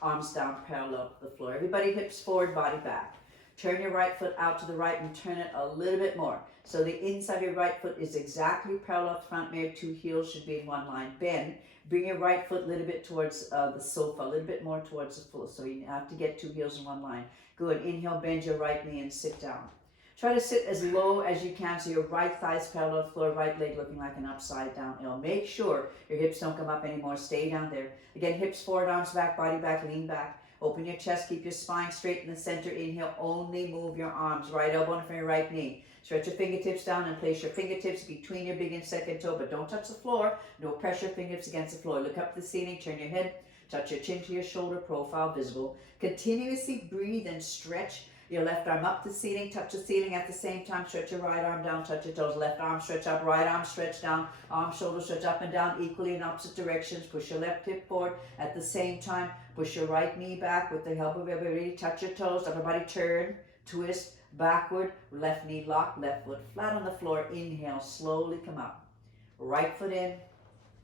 arms down parallel to the floor. Everybody hips forward, body back. Turn your right foot out to the right and turn it a little bit more. So the inside of your right foot is exactly parallel to front mirror. 2 heels should be in one line. Bend. Bring your right foot a little bit towards the sofa, a little bit more towards the floor. So you have to get 2 heels in one line. Good. Inhale, bend your right knee and sit down. Try to sit as low as you can so your right thigh is parallel to the floor, right leg looking like an upside down L. Make sure your hips don't come up anymore. Stay down there. Again, hips forward, arms back, body back, lean back. Open your chest, keep your spine straight in the center. Inhale, only move your arms. Right elbow in front of your right knee. Stretch your fingertips down and place your fingertips between your big and second toe, but don't touch the floor. No pressure, fingertips against the floor. Look up to the ceiling, turn your head, touch your chin to your shoulder, profile visible. Continuously breathe and stretch. Your left arm up to the ceiling, touch the ceiling at the same time. Stretch your right arm down, touch your toes. Left arm stretch up, right arm stretch down. Arm, shoulder stretch up and down equally in opposite directions. Push your left hip forward at the same time. Push your right knee back with the help of everybody. Touch your toes. Everybody turn, twist, backward. Left knee lock, left foot flat on the floor. Inhale, slowly come up. Right foot in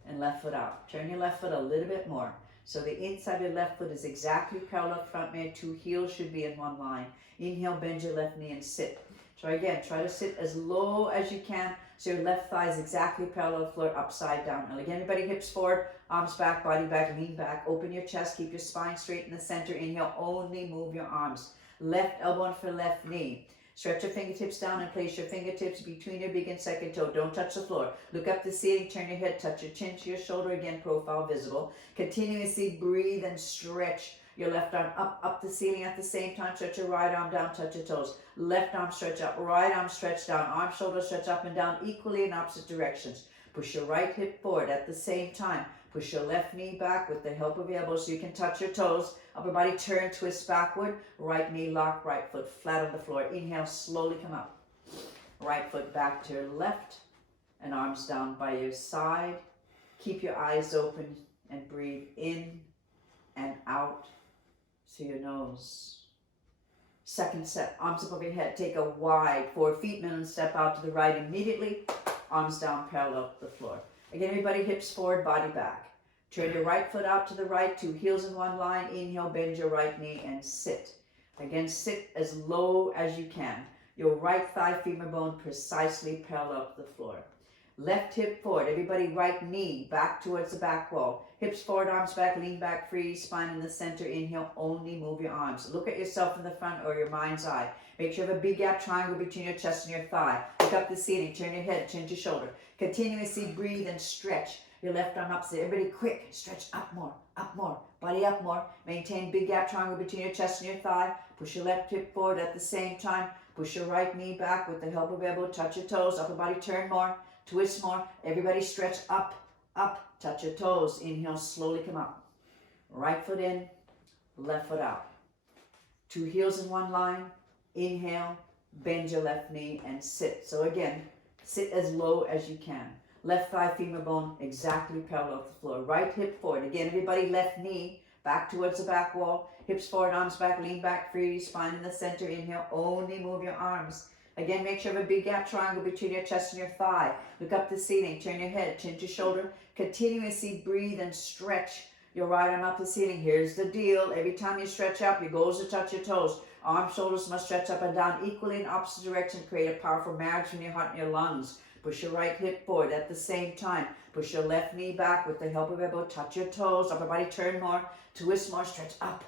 and left foot out. Turn your left foot a little bit more. So the inside of your left foot is exactly parallel to front mirror. 2 heels should be in one line. Inhale, bend your left knee and sit. Try again. Try to sit as low as you can so your left thigh is exactly parallel to the floor, upside down. And again, everybody hips forward, arms back, body back, lean back. Open your chest. Keep your spine straight in the center. Inhale, only move your arms. Left elbow in for left knee. Stretch your fingertips down and place your fingertips between your big and second toe. Don't touch the floor. Look up the ceiling, turn your head, touch your chin to your shoulder. Again, profile visible. Continuously breathe and stretch your left arm up the ceiling at the same time. Stretch your right arm down, touch your toes. Left arm stretch up, right arm stretch down. Arm, shoulder stretch up and down equally in opposite directions. Push your right hip forward at the same time. Push your left knee back with the help of your elbows so you can touch your toes. Upper body turn, twist backward. Right knee lock, right foot flat on the floor. Inhale, slowly come up. Right foot back to your left and arms down by your side. Keep your eyes open and breathe in and out through your nose. Second set, arms above your head. Take a wide 4 feet minimum step out to the right immediately. Arms down parallel to the floor. Again, everybody hips forward, body back. Turn your right foot out to the right, 2 heels in one line. Inhale, bend your right knee and sit. Again, sit as low as you can. Your right thigh femur bone precisely parallel to the floor. Left hip forward. Everybody right knee back towards the back wall. Hips forward, arms back, lean back, freeze, spine in the center. Inhale, only move your arms. Look at yourself in the front or your mind's eye. Make sure you have a big gap triangle between your chest and your thigh. Look up the ceiling, turn your head, chin to shoulder. Continuously breathe and stretch. Your left arm up, so everybody quick, stretch up more, body up more. Maintain big gap triangle between your chest and your thigh. Push your left hip forward at the same time. Push your right knee back with the help of elbow, touch your toes, upper body turn more, twist more. Everybody stretch up, touch your toes. Inhale, slowly come up. Right foot in, left foot out. 2 heels in one line. Inhale, bend your left knee and sit. So again, sit as low as you can. Left thigh femur bone exactly parallel to the floor. Right hip forward. Again, everybody left knee back towards the back wall. Hips forward, arms back, lean back, freeze, spine in the center. Inhale, only move your arms. Again, make sure you have a big gap triangle between your chest and your thigh. Look up the ceiling, turn your head, chin to shoulder. Continuously breathe and stretch your right arm up the ceiling. Here's the deal. Every time you stretch up, your goal is to touch your toes. Arms, shoulders must stretch up and down equally in opposite direction. Create a powerful marriage from your heart and your lungs. Push your right hip forward at the same time. Push your left knee back with the help of elbow. Touch your toes. Upper body turn more. Twist more. Stretch up.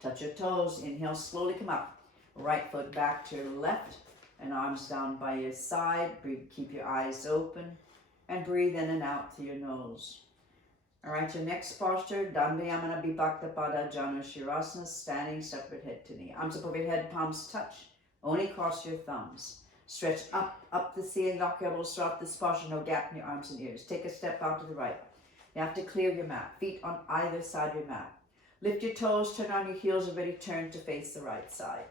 Touch your toes. Inhale, slowly come up. Right foot back to your left and arms down by your side. Breathe, keep your eyes open and breathe in and out through your nose. All right, your next posture, Dandayamana Vibhakta Pada Janu Shirasana, standing separate head to knee. Arms up over your head, palms touch. Only cross your thumbs. Stretch up the ceiling, lock your elbows, throughout this posture, no gap in your arms and ears. Take a step out to the right. You have to clear your mat, feet on either side of your mat. Lift your toes, turn on your heels, and ready turn to face the right side.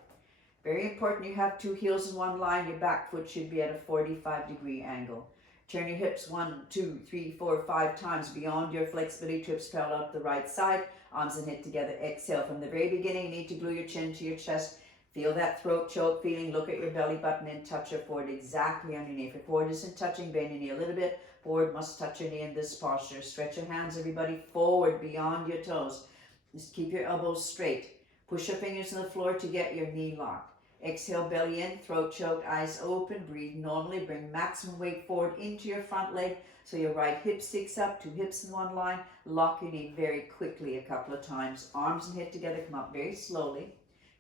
Very important, you have 2 heels in one line. Your back foot should be at a 45-degree angle. Turn your hips 1, 2, 3, 4, 5 times beyond your flexibility. Hips parallel up the right side, arms and hip together. Exhale. From the very beginning, you need to glue your chin to your chest. Feel that throat choke feeling. Look at your belly button and touch your forward exactly on your knee. If your forward isn't touching, bend your knee a little bit. Forward must touch your knee in this posture. Stretch your hands, everybody, forward beyond your toes. Just keep your elbows straight. Push your fingers on the floor to get your knee locked. Exhale, belly in, throat choked, eyes open. Breathe normally. Bring maximum weight forward into your front leg so your right hip sticks up, 2 hips in one line. Lock your knee very quickly a couple of times. Arms and hip together, come up very slowly.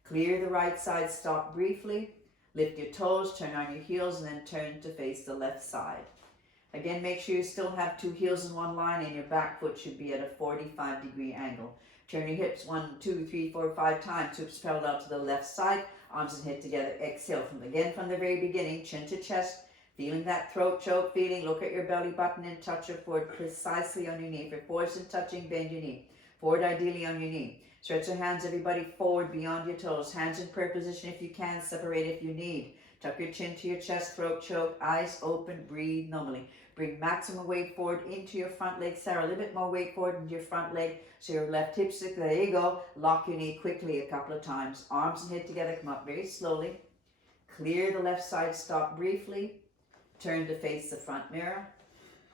Clear the right side, stop briefly. Lift your toes, turn on your heels, and then turn to face the left side. Again, make sure you still have 2 heels in one line and your back foot should be at a 45-degree angle. Turn your hips 1, 2, 3, 4, 5 times. Hips parallel to the left side. Arms and hip together. Exhale. From the very beginning, chin to chest. Feeling that throat choke feeling. Look at your belly button and touch your forward precisely on your knee. If your forward isn't touching, bend your knee. Forward ideally on your knee. Stretch your hands, everybody, forward beyond your toes. Hands in prayer position if you can. Separate if you need. Tuck your chin to your chest. Throat choke. Eyes open. Breathe normally. Bring maximum weight forward into your front leg. Sarah, a little bit more weight forward into your front leg. So your left hip stick, there you go. Lock your knee quickly a couple of times. Arms and hip together, come up very slowly. Clear the left side, stop briefly. Turn to face the front mirror.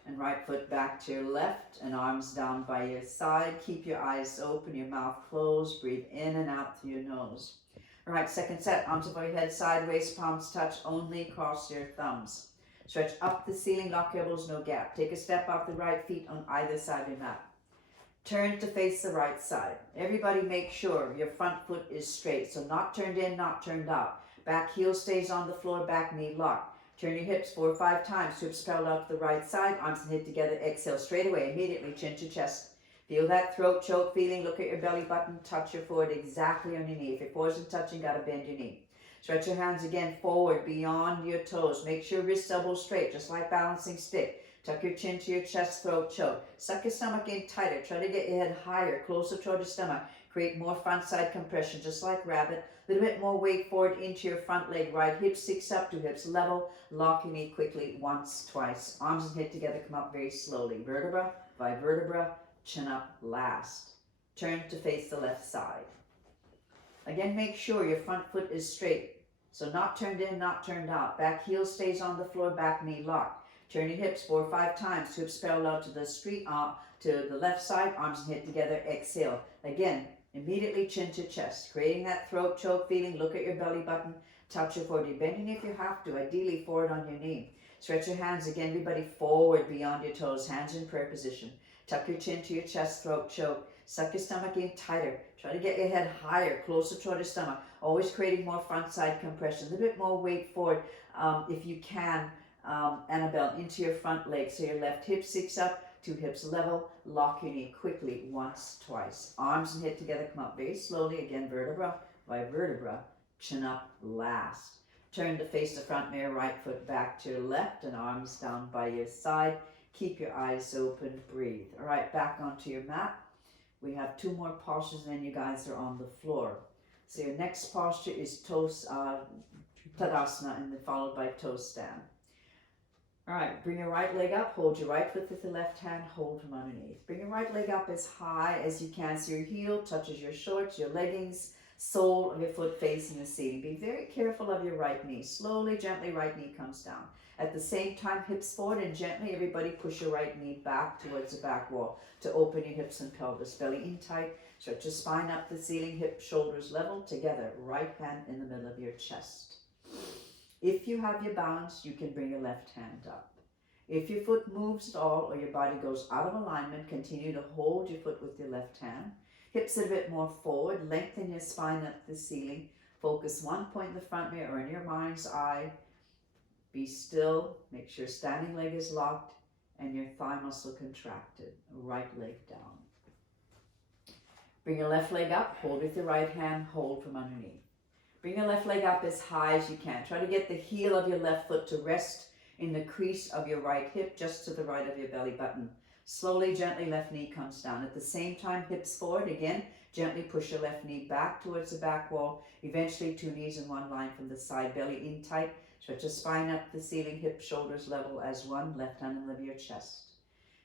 And right foot back to your left and arms down by your side. Keep your eyes open, your mouth closed. Breathe in and out through your nose. All right, second set. Arms above your head, sideways, palms touch. Only cross your thumbs. Stretch up the ceiling, lock your elbows, no gap. Take a step off the right feet on either side of your mat. Turn to face the right side. Everybody make sure your front foot is straight. So not turned in, not turned out. Back heel stays on the floor, back knee locked. Turn your hips 4 or 5 times. Hips parallel to the right side, arms and hip together. Exhale straight away, immediately chin to chest. Feel that throat choke feeling. Look at your belly button. Touch your forward exactly on your knee. If your forward isn't touching, gotta bend your knee. Stretch your hands again forward beyond your toes. Make sure wrists elbows straight, just like balancing stick. Tuck your chin to your chest, throat choke. Suck your stomach in tighter. Try to get your head higher, closer toward your stomach. Create more front side compression, just like rabbit. A little bit more weight forward into your front leg. Right hip sticks up, 2 hips level. Lock your knee quickly, once, twice. Arms and hip together, come up very slowly. Vertebra by vertebra, chin up last. Turn to face the left side. Again, make sure your front foot is straight. So not turned in, not turned out. Back heel stays on the floor, back knee locked. Turn your hips 4 or 5 times. Hips parallel to the street, to the left side, arms and hip together. Exhale. Again, immediately chin to chest. Creating that throat choke feeling. Look at your belly button. Touch your forward. You bend your knee if you have to. Ideally forward on your knee. Stretch your hands again, everybody, forward beyond your toes. Hands in prayer position. Tuck your chin to your chest, throat choke. Suck your stomach in tighter. Try to get your head higher, closer toward your stomach. Always creating more front side compression. A little bit more weight forward if you can, Annabelle, into your front leg. So your left hip sticks up, two hips level. Lock your knee quickly, once, twice. Arms and head together, come up very slowly. Again, vertebra by vertebra. Chin up last. Turn to face the front mirror, right foot back to your left and arms down by your side. Keep your eyes open, breathe. All right, back onto your mat. We have two more postures and then you guys are on the floor. So your next posture is Tadasana and then followed by toe stand. All right, bring your right leg up, hold your right foot with the left hand, hold from underneath. Bring your right leg up as high as you can so your heel touches your shorts, your leggings, sole of your foot facing the ceiling. Be very careful of your right knee. Slowly, gently, right knee comes down. At the same time, hips forward and gently, everybody push your right knee back towards the back wall to open your hips and pelvis. Belly in tight, stretch your spine up the ceiling, hips, shoulders level together. Right hand in the middle of your chest. If you have your balance, you can bring your left hand up. If your foot moves at all or your body goes out of alignment, continue to hold your foot with your left hand. Hips a bit more forward, lengthen your spine up the ceiling. Focus one point in the front mirror or in your mind's eye. Be still, make sure standing leg is locked and your thigh muscle contracted. Right leg down. Bring your left leg up, hold with your right hand, hold from underneath. Bring your left leg up as high as you can. Try to get the heel of your left foot to rest in the crease of your right hip, just to the right of your belly button. Slowly, gently, left knee comes down. At the same time, hips forward. Again, gently push your left knee back towards the back wall. Eventually, two knees in one line from the side. Belly in tight. Stretch your spine up the ceiling, hips, shoulders level as one. Left hand in the middle of your chest.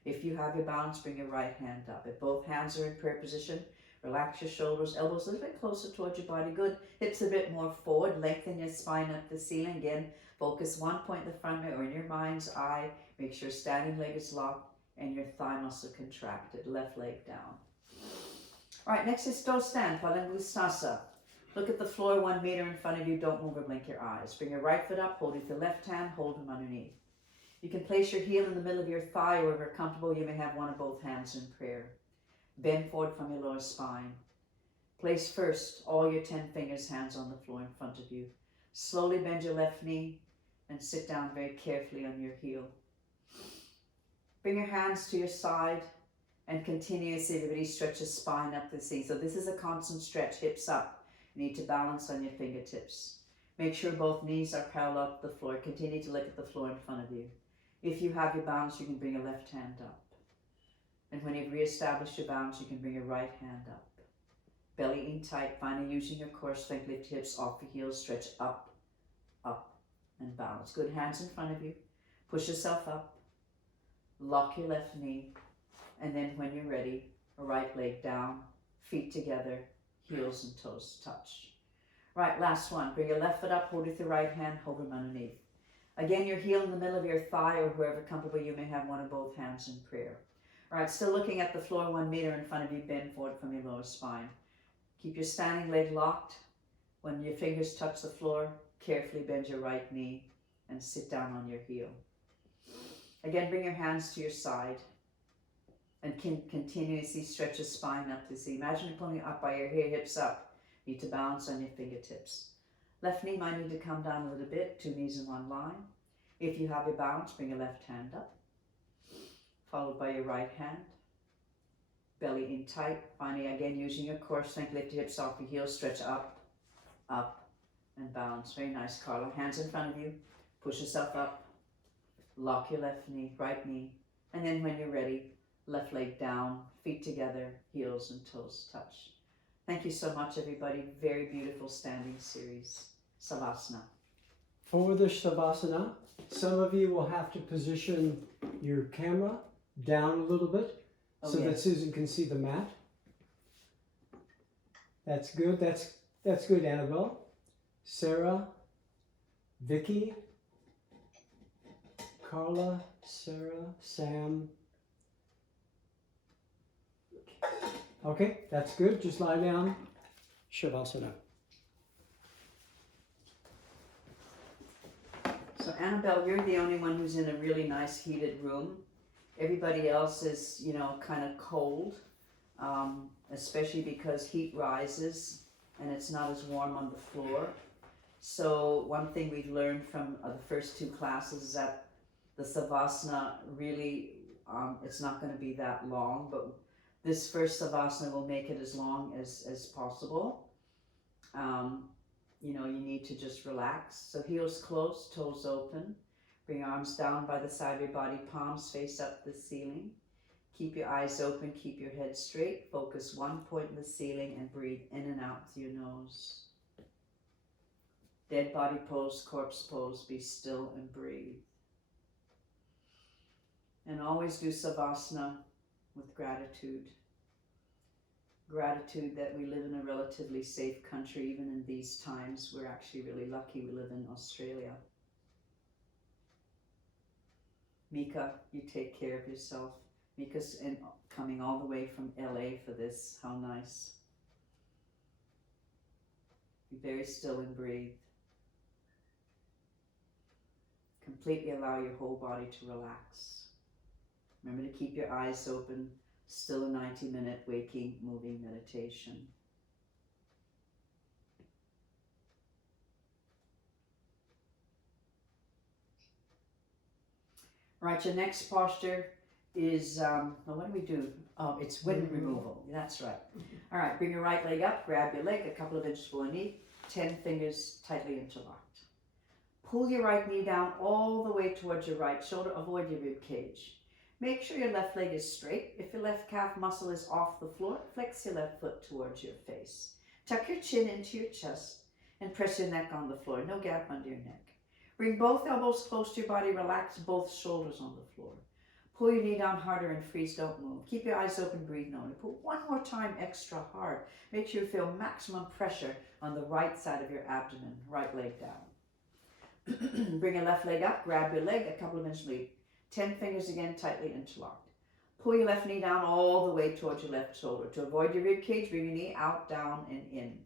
If you have your balance, bring your right hand up. If both hands are in prayer position, relax your shoulders, elbows a little bit closer towards your body. Good. Hips a bit more forward. Lengthen your spine up the ceiling. Again, focus one point in the front mirror or in your mind's eye. Make sure standing leg is locked and your thigh muscle contracted. Left leg down. All right, next is toe stand, Palangustanasa. Look at the floor 1 meter in front of you. Don't move or blink your eyes. Bring your right foot up, hold with your left hand, hold them underneath. You can place your heel in the middle of your thigh, or if you're comfortable, you may have one or both hands in prayer. Bend forward from your lower spine. Place first all your 10 fingers, hands on the floor in front of you. Slowly bend your left knee and sit down very carefully on your heel. Bring your hands to your side and continuously, everybody, stretch the spine up the seat. So this is a constant stretch, hips up. You need to balance on your fingertips. Make sure both knees are parallel to the floor. Continue to look at the floor in front of you. If you have your balance, you can bring your left hand up. And when you've reestablished your balance, you can bring your right hand up. Belly in tight, finally using your core strength, lift hips off the heels, stretch up, up, and balance. Good, hands in front of you. Push yourself up. Lock your left knee, and then when you're ready, right leg down, feet together, heels and toes touch. Right, last one. Bring your left foot up, hold with your right hand, hold them underneath. Again, your heel in the middle of your thigh, or wherever comfortable, you may have one of both hands in prayer. All right, still looking at the floor 1 meter in front of you, bend forward from your lower spine. Keep your standing leg locked. When your fingers touch the floor, carefully bend your right knee and sit down on your heel. Again, bring your hands to your side and continuously stretch your spine up to see. Imagine you're pulling up by your hair, hips up. You need to balance on your fingertips. Left knee might need to come down a little bit, two knees in one line. If you have your balance, bring your left hand up, followed by your right hand. Belly in tight. Finally, again, using your core strength, lift your hips off your heels, stretch up, up, and balance. Very nice, Carla. Hands in front of you. Push yourself up. Lock your left knee, right knee, and then when you're ready, left leg down, feet together, heels and toes touch. Thank you so much, everybody. Very beautiful standing series. Savasana. For the Savasana, some of you will have to position your camera down a little bit so that Susan can see the mat. That's good. That's good, Annabelle. Sarah, Vicky, Carla, Sarah, Sam. Okay, that's good. Just lie down. Shavasana. So Annabelle, you're the only one who's in a really nice heated room. Everybody else is, you know, kind of cold, especially because heat rises and it's not as warm on the floor. So one thing we've learned from the first two classes is that the Savasana really, it's not going to be that long, but this first Savasana will make it as long as possible. You know, you need to just relax. So heels closed, toes open. Bring arms down by the side of your body, palms face up the ceiling. Keep your eyes open, keep your head straight. Focus one point in the ceiling and breathe in and out through your nose. Dead body pose, corpse pose, be still and breathe. And always do Savasana with gratitude. Gratitude that we live in a relatively safe country, even in these times. We're actually really lucky we live in Australia. Mika, you take care of yourself. Mika's coming all the way from LA for this. How nice. Be very still and breathe. Completely allow your whole body to relax. Remember to keep your eyes open. Still a 90-minute waking, moving meditation. Right, your next posture is, what do we do? Oh, it's wind removal. That's right. All right, bring your right leg up, grab your leg, a couple of inches below the knee, 10 fingers tightly interlocked. Pull your right knee down all the way towards your right shoulder, avoid your rib cage. Make sure your left leg is straight. If your left calf muscle is off the floor, flex your left foot towards your face. Tuck your chin into your chest and press your neck on the floor. No gap under your neck. Bring both elbows close to your body. Relax both shoulders on the floor. Pull your knee down harder and freeze. Don't move. Keep your eyes open. Breathe normally. Pull one more time extra hard. Make sure you feel maximum pressure on the right side of your abdomen. Right leg down. Bring your left leg up. Grab your leg. A couple of inches lead. 10 fingers again, tightly interlocked. Pull your left knee down all the way towards your left shoulder. To avoid your rib cage, bring your knee out, down, and in.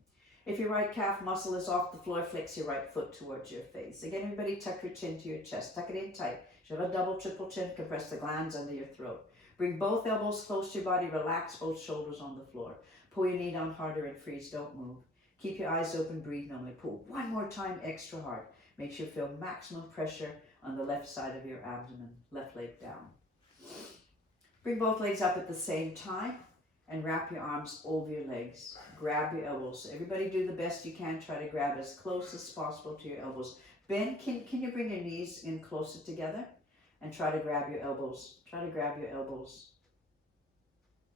If your right calf muscle is off the floor, flex your right foot towards your face. Again, everybody tuck your chin to your chest. Tuck it in tight. You have a double, triple chin. Compress the glands under your throat. Bring both elbows close to your body. Relax both shoulders on the floor. Pull your knee down harder and freeze. Don't move. Keep your eyes open. Breathe normally. Pull one more time extra hard. Make sure you feel maximum pressure on the left side of your abdomen, left leg down. Bring both legs up at the same time and wrap your arms over your legs. Grab your elbows. Everybody do the best you can. Try to grab as close as possible to your elbows. Ben, can you bring your knees in closer together and try to grab your elbows. Try to grab your elbows.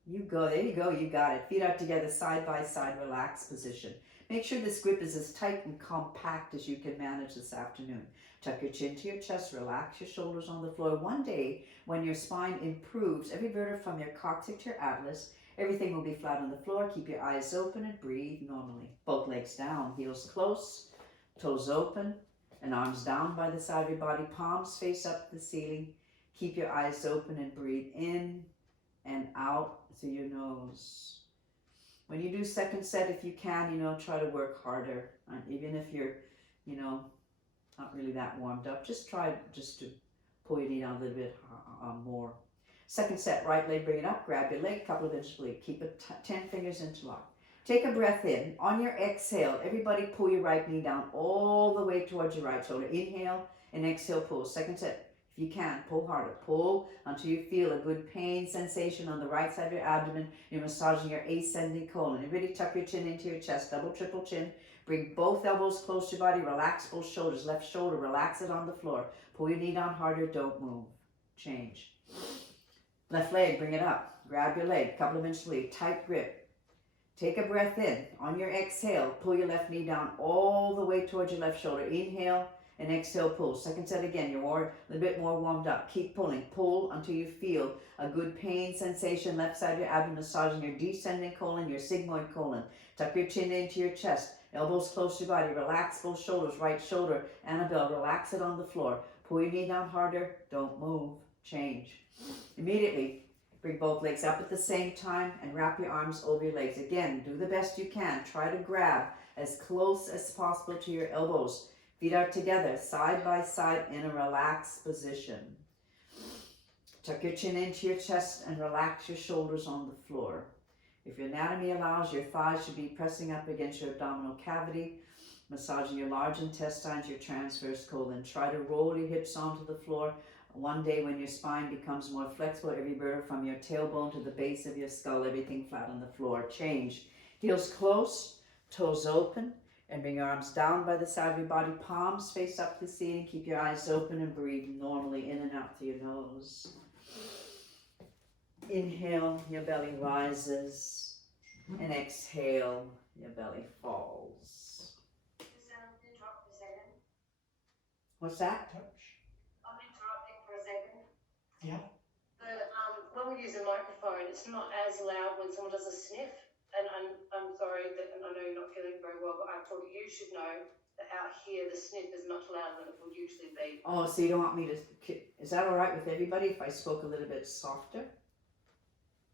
You go, there you go, you got it. Feet out together, side by side, relaxed position. Make sure this grip is as tight and compact as you can manage this afternoon. Tuck your chin to your chest, relax your shoulders on the floor. One day, when your spine improves, every vertebra from your coccyx to your atlas, everything will be flat on the floor. Keep your eyes open and breathe normally. Both legs down, heels close, toes open, and arms down by the side of your body. Palms face up the ceiling. Keep your eyes open and breathe in and out through your nose. When you do second set, if you can, try to work harder. Even if you're, not really that warmed up, just try to pull your knee down a little bit more. Second set, right leg, bring it up, grab your leg, couple of inches bleed. Keep it 10 fingers interlocked. Take a breath in. On your exhale, everybody pull your right knee down all the way towards your right shoulder. Inhale and exhale, pull. Second set, if you can, pull harder. Pull until you feel a good pain sensation on the right side of your abdomen. You're massaging your ascending colon. Everybody tuck your chin into your chest, double, triple chin. Bring both elbows close to your body. Relax both shoulders. Left shoulder, relax it on the floor. Pull your knee down harder. Don't move. Change. Left leg, bring it up. Grab your leg, couple of inches bleed. Tight grip. Take a breath in. On your exhale, pull your left knee down all the way towards your left shoulder. Inhale and exhale, pull. Second set again. You're a little bit more warmed up. Keep pulling. Pull until you feel a good pain sensation left side of your abdomen, massaging your descending colon, your sigmoid colon. Tuck your chin into your chest. Elbows close to your body. Relax both shoulders. Right shoulder, Annabelle, relax it on the floor. Pull your knee down harder. Don't move. Change. Immediately, bring both legs up at the same time and wrap your arms over your legs. Again, do the best you can. Try to grab as close as possible to your elbows. Feet are together, side by side in a relaxed position. Tuck your chin into your chest and relax your shoulders on the floor. If your anatomy allows, your thighs should be pressing up against your abdominal cavity, massaging your large intestines, your transverse colon. Try to roll your hips onto the floor. One day when your spine becomes more flexible, every vertebra from your tailbone to the base of your skull, everything flat on the floor. Change. Heels close, toes open, and bring your arms down by the side of your body. Palms face up to the ceiling. Keep your eyes open and breathe normally in and out through your nose. Inhale, your belly rises, and exhale, your belly falls. Interrupt for a second. What's that? I'm interrupting for a second. Yeah. When we use a microphone, it's not as loud when someone does a sniff. And I'm sorry that, and I know you're not feeling very well, but I thought you should know that out here the sniff is much louder than it would usually be. Oh, so you don't want me to, is that all right with everybody if I spoke a little bit softer?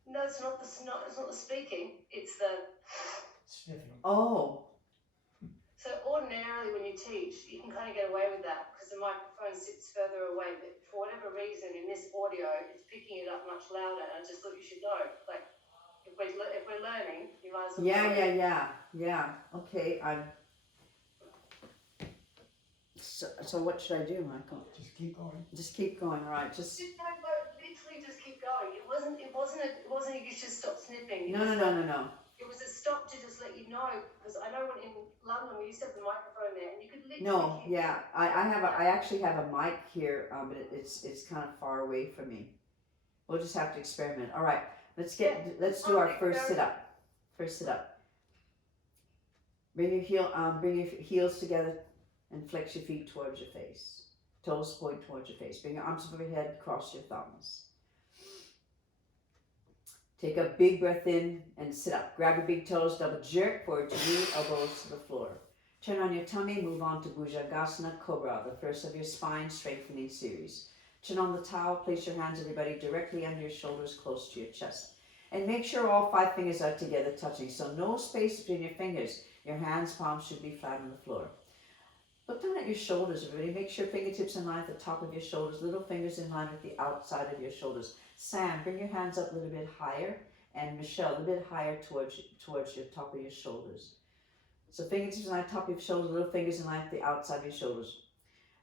No, it's not the speaking. It's the Sniffing. Oh, so ordinarily when you teach, you can kind of get away with that because the microphone sits further away. But for whatever reason, in this audio, it's picking it up much louder. And I just thought you should know, like. If we're learning, you might as well. yeah. Okay, So what should I do, Michael? Just keep going. Just keep going, all right? Just. Literally just keep going. It wasn't you should stop snipping. No. It was a stop to just let you know because I know when in London we used to have the microphone there and you could literally. No, yeah, I actually have a mic here, but it's kind of far away from me. We'll just have to experiment. All right, let's do our first sit up. First sit up. Bring your heels together and flex your feet towards your face. Toes point towards your face. Bring your arms above your head, cross your thumbs. Take a big breath in and sit up. Grab your big toes, double jerk forward to knee, elbows to the floor. Turn on your tummy, move on to Bhujangasana Cobra, the first of your spine strengthening series. Chin on the towel, place your hands, everybody, directly under your shoulders, close to your chest. And make sure all 5 fingers are together touching, so no space between your fingers. Your hands, palms should be flat on the floor. Look down at your shoulders, everybody. Make sure fingertips in line at the top of your shoulders, little fingers in line with the outside of your shoulders. Sam, bring your hands up a little bit higher, and Michelle, a little bit higher towards your top of your shoulders. So fingertips in line, top of your shoulders, little fingers in line at the outside of your shoulders.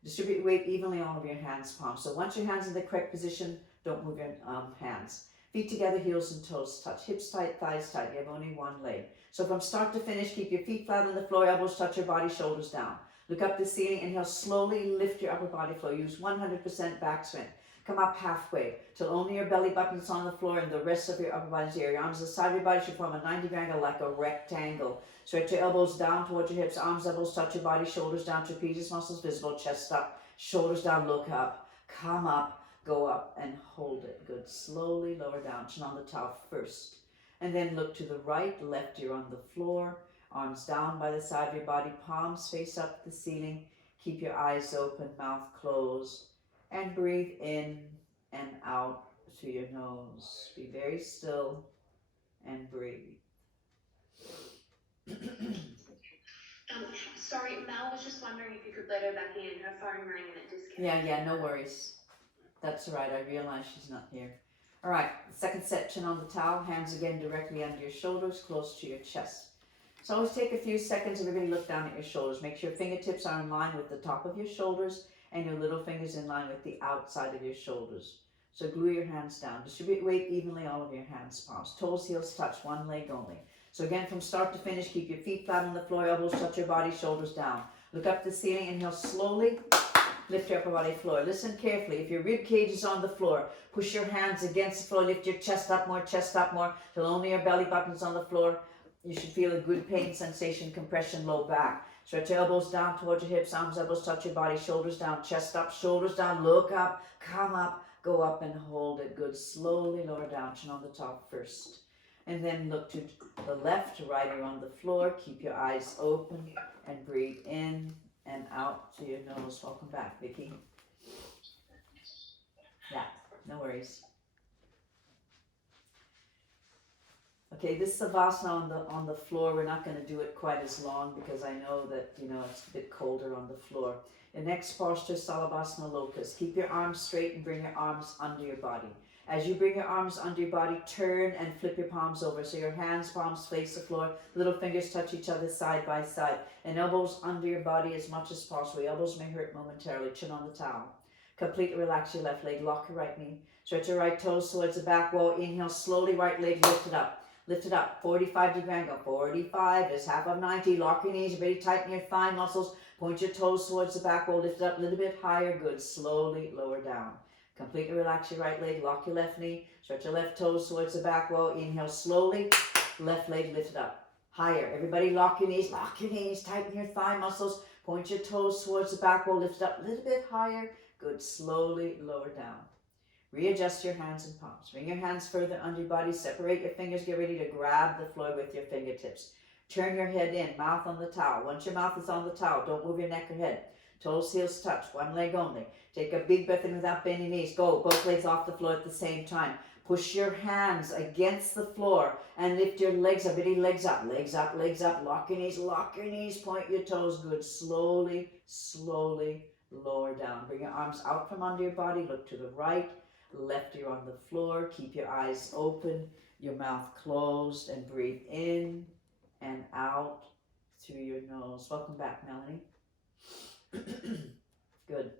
Distribute weight evenly all over your hands, palms. So once your hands in the correct position, don't move your hands. Feet together, heels and toes touch. Hips tight, thighs tight. You have only one leg. So from start to finish, keep your feet flat on the floor, elbows touch your body, shoulders down. Look up to the ceiling, inhale, slowly lift your upper body floor. Use 100% back strength. Come up halfway till only your belly button is on the floor and the rest of your upper body is here. Your arms to the side of your body should form a 90-degree angle like a rectangle. Stretch your elbows down towards your hips. Arms, elbows touch your body, shoulders down, trapezius muscles visible, chest up, shoulders down, look up, come up, go up and hold it. Good. Slowly lower down. Chin on the towel first. And then look to the right, left ear on the floor. Arms down by the side of your body, palms face up to the ceiling. Keep your eyes open, mouth closed. And breathe in and out through your nose. Be very still and breathe. Sorry, Mel was just wondering if you could let her back in. Her phone rang and it disconnected. Yeah, no worries. That's all right. I realize she's not here. All right, second set, chin on the towel, hands again directly under your shoulders, close to your chest. So always take a few seconds and everybody look down at your shoulders. Make sure fingertips are in line with the top of your shoulders and your little fingers in line with the outside of your shoulders. So glue your hands down. Distribute weight evenly all over your hands, palms. Toes, heels touch, one leg only. So again, from start to finish, keep your feet flat on the floor, elbows touch your body, shoulders down. Look up to the ceiling, inhale slowly, lift your upper body floor. Listen carefully. If your rib cage is on the floor, push your hands against the floor, lift your chest up more, till only your belly button's on the floor. You should feel a good pain sensation, compression, low back. Stretch your elbows down towards your hips, arms, elbows touch your body, shoulders down, chest up, shoulders down, look up, come up, go up and hold it. Good. Slowly lower down, chin on the top first. And then look to the left, right ear on the floor. Keep your eyes open and breathe in and out through your nose. Welcome back, Vicky. Yeah, no worries. Okay, this Savasana on the floor, we're not going to do it quite as long because I know that, it's a bit colder on the floor. The next posture, Salabhasana Locust. Keep your arms straight and bring your arms under your body. As you bring your arms under your body, turn and flip your palms over. So your hands, palms face the floor, little fingers touch each other side by side, and elbows under your body as much as possible. Your elbows may hurt momentarily. Chin on the towel. Completely relax your left leg. Lock your right knee. Stretch your right toes towards the back wall. Inhale slowly, right leg lifted up. Lift it up. 45-degree angle. 45 is half of 90. Lock your knees. Really tighten your thigh muscles. Point your toes towards the back wall. Lift it up a little bit higher. Good. Slowly lower down. Completely relax your right leg, lock your left knee, stretch your left toes towards the back wall, inhale slowly, left leg lifted up, higher. Everybody lock your knees, tighten your thigh muscles, point your toes towards the back wall, lift it up a little bit higher, good, slowly lower down. Readjust your hands and palms, bring your hands further under your body, separate your fingers, get ready to grab the floor with your fingertips. Turn your head in, mouth on the towel. Once your mouth is on the towel, don't move your neck or head. Toes, heels touch, one leg only. Take a big breath in without bending knees. Go, both legs off the floor at the same time. Push your hands against the floor and lift your legs up. Ready, legs up, legs up, legs up. Lock your knees, point your toes. Good, slowly, slowly lower down. Bring your arms out from under your body. Look to the right, left ear on the floor. Keep your eyes open, your mouth closed, and breathe in and out through your nose. Welcome back, Melanie. Good.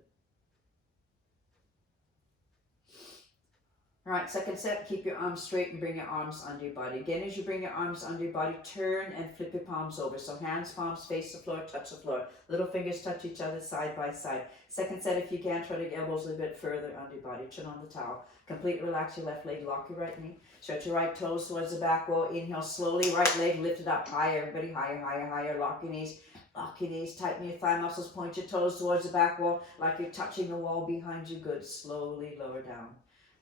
All right, second set, keep your arms straight and bring your arms under your body. Again, as you bring your arms under your body, turn and flip your palms over. So hands, palms face the floor, touch the floor. Little fingers touch each other side by side. Second set, if you can, try to get elbows a little bit further under your body. Chin on the towel. Completely relax your left leg, lock your right knee. Stretch your right toes towards the back wall. Inhale slowly, right leg lifted up higher. Everybody higher, higher, higher. Lock your knees. Lock your knees, tighten your thigh muscles, point your toes towards the back wall like you're touching the wall behind you. Good. Slowly lower down.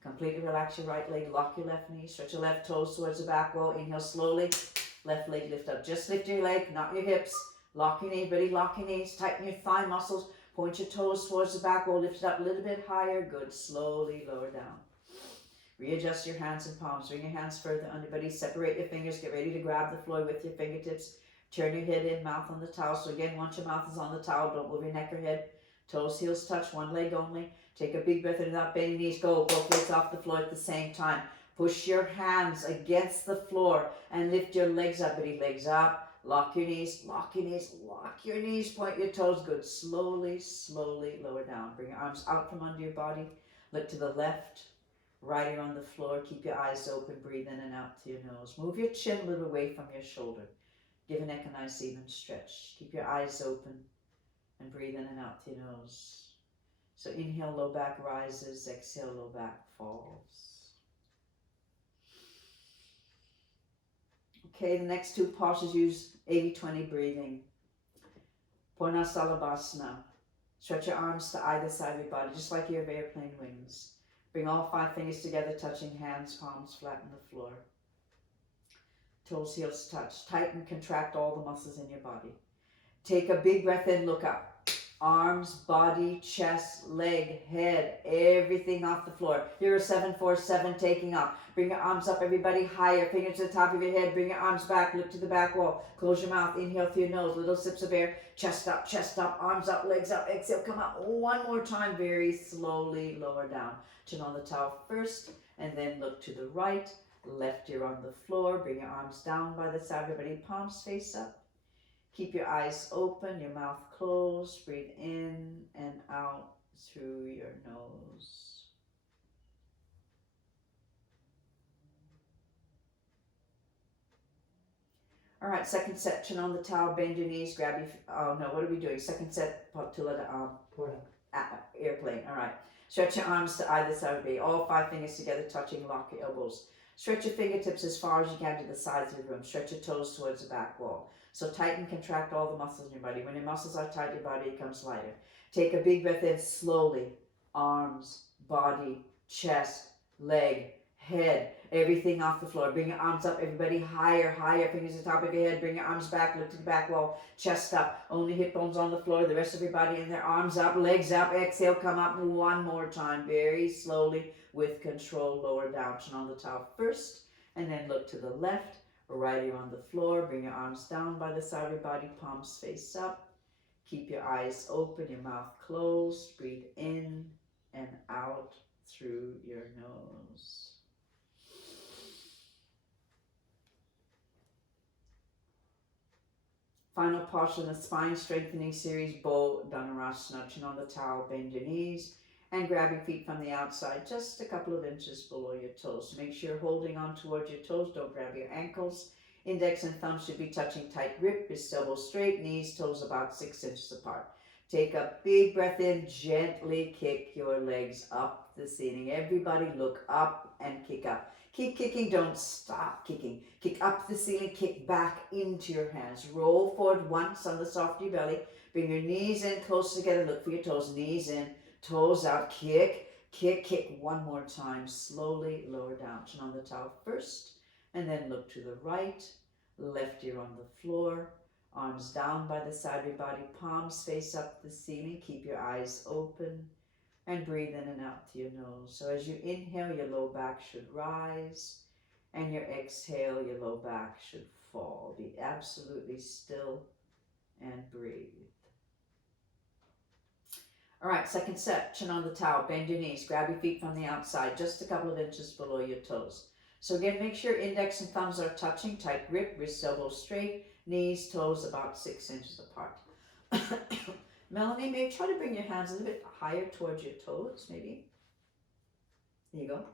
Completely relax your right leg, lock your left knee, stretch your left toes towards the back wall. Inhale slowly, left leg lift up. Just lift your leg, not your hips. Lock your knees, ready, lock your knees, tighten your thigh muscles, point your toes towards the back wall, lift it up a little bit higher. Good. Slowly lower down. Readjust your hands and palms, bring your hands further under your body, separate your fingers, get ready to grab the floor with your fingertips. Turn your head in, mouth on the towel. So again, once your mouth is on the towel, don't move your neck or head. Toes, heels touch, one leg only. Take a big breath in without bending knees. Go, both legs off the floor at the same time. Push your hands against the floor and lift your legs up. Ready, legs up. Lock your knees, lock your knees, lock your knees. Point your toes. Good. Slowly, slowly lower down. Bring your arms out from under your body. Look to the left, right ear on the floor. Keep your eyes open. Breathe in and out through your nose. Move your chin a little away from your shoulder. Give your neck a nice even stretch. Keep your eyes open and breathe in and out through your nose. So inhale, low back rises. Exhale, low back falls. Okay, the next two postures use 80-20 breathing. Purna Salabhasana. Stretch your arms to either side of your body, just like you have airplane wings. Bring all 5 fingers together, touching hands, palms flat on the floor. Toes, heels touch. Tighten, contract all the muscles in your body. Take a big breath in, look up. Arms, body, chest, leg, head, everything off the floor. Here are 7-4-7 taking off. Bring your arms up, everybody higher. Fingers to the top of your head. Bring your arms back. Look to the back wall. Close your mouth. Inhale through your nose. Little sips of air. Chest up, arms up, legs up. Exhale, come out. One more time. Very slowly lower down. Chin on the towel first, and then look to the right. Left ear on the floor. Bring your arms down by the side. Everybody palms face up. Keep your eyes open, your mouth closed. Breathe in and out through your nose. All right, second set, chin on the towel, bend your knees, grab your, oh no, what are we doing? Second set, Patula airplane, all right. Stretch your arms to either side of you, all 5 fingers together, touching, lock your elbows. Stretch your fingertips as far as you can to the sides of the room. Stretch your toes towards the back wall. So tighten, contract all the muscles in your body. When your muscles are tight, your body becomes lighter. Take a big breath in slowly. Arms, body, chest, leg, head, everything off the floor. Bring your arms up, everybody higher, higher. Fingers to the top of your head. Bring your arms back, look to the back wall. Chest up, only hip bones on the floor. The rest of your body in there. Arms up, legs up. Exhale, come up one more time. Very slowly with control. Lower down. Chin on the towel first. And then look to the left. right ear on the floor. Bring your arms down by the side of your body, palms face up. Keep your eyes open, your mouth closed. Breathe in and out through your nose. Final posture in the spine strengthening series, Bow Dhanurasana. Chin on the towel, bend your knees, and grab your feet from the outside, just a couple of inches below your toes. Make sure you're holding on towards your toes, don't grab your ankles. Index and thumb should be touching tight grip, wrists elbows straight, knees, toes about 6 inches apart. Take a big breath in, gently kick your legs up the ceiling. Everybody look up and kick up. Keep kicking, don't stop kicking. Kick up the ceiling, kick back into your hands. Roll forward once on the soft of your belly. Bring your knees in close together, look for your toes, knees in, toes out, kick, kick, kick. One more time, slowly lower down. Chin on the towel first, and then look to the right, left ear on the floor. Arms down by the side of your body, palms face up the ceiling. Keep your eyes open and breathe in and out through your nose. So as you inhale, your low back should rise, and your exhale, your low back should fall. Be absolutely still and breathe. All right, second set, chin on the towel, bend your knees, grab your feet from the outside, just a couple of inches below your toes. So again, make sure index and thumbs are touching, tight grip, wrists elbows straight, knees, toes about 6 inches apart. Melanie, maybe try to bring your hands a little bit higher towards your toes, maybe. There you go.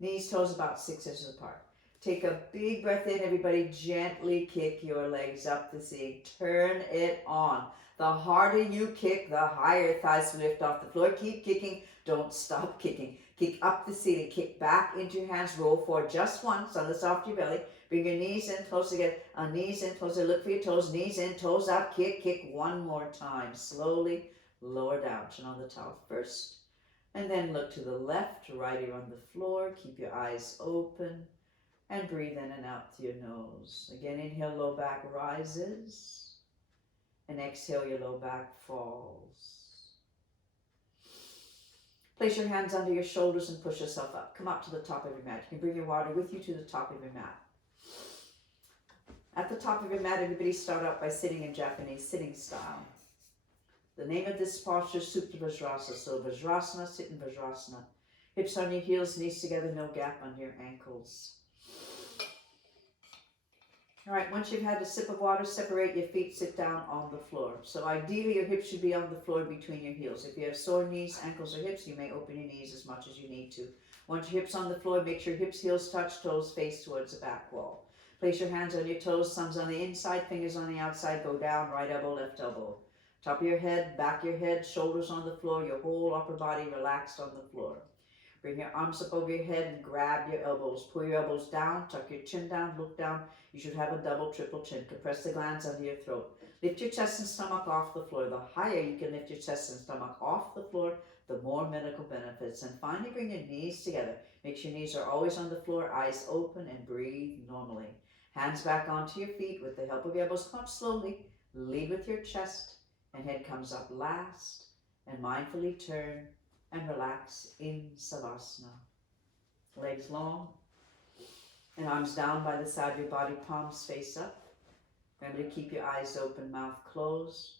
Knees, toes about 6 inches apart. Take a big breath in, everybody. Gently kick your legs up the ceiling. Turn it on. The harder you kick, the higher thighs lift off the floor. Keep kicking. Don't stop kicking. Kick up the ceiling. Kick back into your hands. Roll forward just once on the soft of your belly. Bring your knees in close together. Knees in close together. Look for your toes. Knees in, toes up. Kick, kick one more time. Slowly lower down. Chin on the towel first. And then look to the left, right ear on the floor. Keep your eyes open. And breathe in and out through your nose. Again, inhale, low back rises. And exhale, your low back falls. Place your hands under your shoulders and push yourself up. Come up to the top of your mat. You can bring your water with you to the top of your mat. At the top of your mat, everybody start out by sitting in Japanese sitting style. The name of this posture is Supta Vajrasana. So Vajrasana, sit in Vajrasana. Hips on your heels, knees together, no gap under your ankles. All right, once you've had a sip of water, separate your feet, sit down on the floor. So ideally, your hips should be on the floor between your heels. If you have sore knees, ankles, or hips, you may open your knees as much as you need to. Once your hips on the floor, make sure hips, heels touch, toes face towards the back wall. Place your hands on your toes, thumbs on the inside, fingers on the outside, go down, right elbow, left elbow. Top of your head, back of your head, shoulders on the floor, your whole upper body relaxed on the floor. Bring your arms up over your head and grab your elbows. Pull your elbows down, tuck your chin down, look down. You should have a double, triple chin. Compress the glands under your throat. Lift your chest and stomach off the floor. The higher you can lift your chest and stomach off the floor, the more medical benefits. And finally, bring your knees together. Make sure your knees are always on the floor, eyes open, and breathe normally. Hands back onto your feet with the help of your elbows. Come up slowly. Lead with your chest, and head comes up last. And mindfully turn and relax in Savasana. Legs long and arms down by the side of your body, palms face up. Remember to keep your eyes open, mouth closed,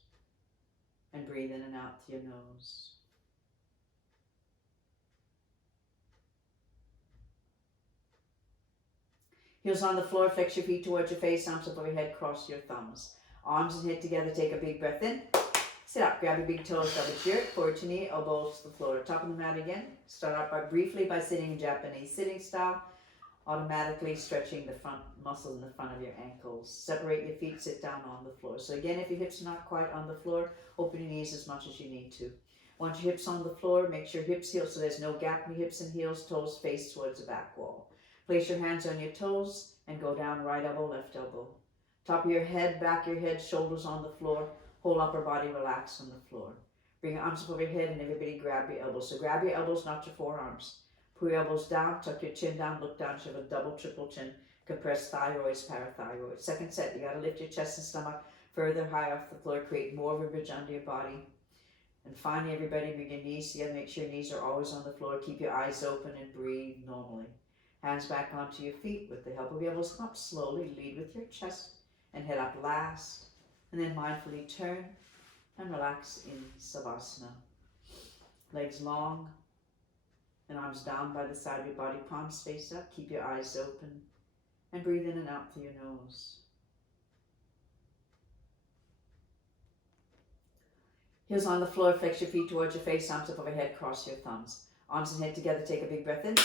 and breathe in and out through your nose. Heels on the floor, flex your feet towards your face, arms up over your head, cross your thumbs. Arms and head together, take a big breath in. Sit up, grab your big toes, double jerk, forward to knee, elbows to the floor. Top of the mat again. Start out briefly by sitting in Japanese sitting style, automatically stretching the front muscles in the front of your ankles. Separate your feet, sit down on the floor. So again, if your hips are not quite on the floor, open your knees as much as you need to. Once your hips on the floor, make sure hips, heels, so there's no gap in your hips and heels, toes face towards the back wall. Place your hands on your toes and go down right elbow, left elbow. Top of your head, back of your head, shoulders on the floor. Whole upper body relaxed on the floor. Bring your arms up over your head and everybody grab your elbows. So grab your elbows, not your forearms. Pull your elbows down, tuck your chin down, look down. You have a double, triple chin. Compressed thyroids, parathyroid. Second set, you got to lift your chest and stomach further high off the floor. Create more of a ridge under your body. And finally, everybody bring your knees together. Make sure your knees are always on the floor. Keep your eyes open and breathe normally. Hands back onto your feet with the help of your elbows. Come up slowly, lead with your chest and head up last. And then mindfully turn and relax in Savasana. Legs long and arms down by the side of your body, palms face up. Keep your eyes open and breathe in and out through your nose. Heels on the floor, flex your feet towards your face, arms up overhead, cross your thumbs. Arms and head together, take a big breath in.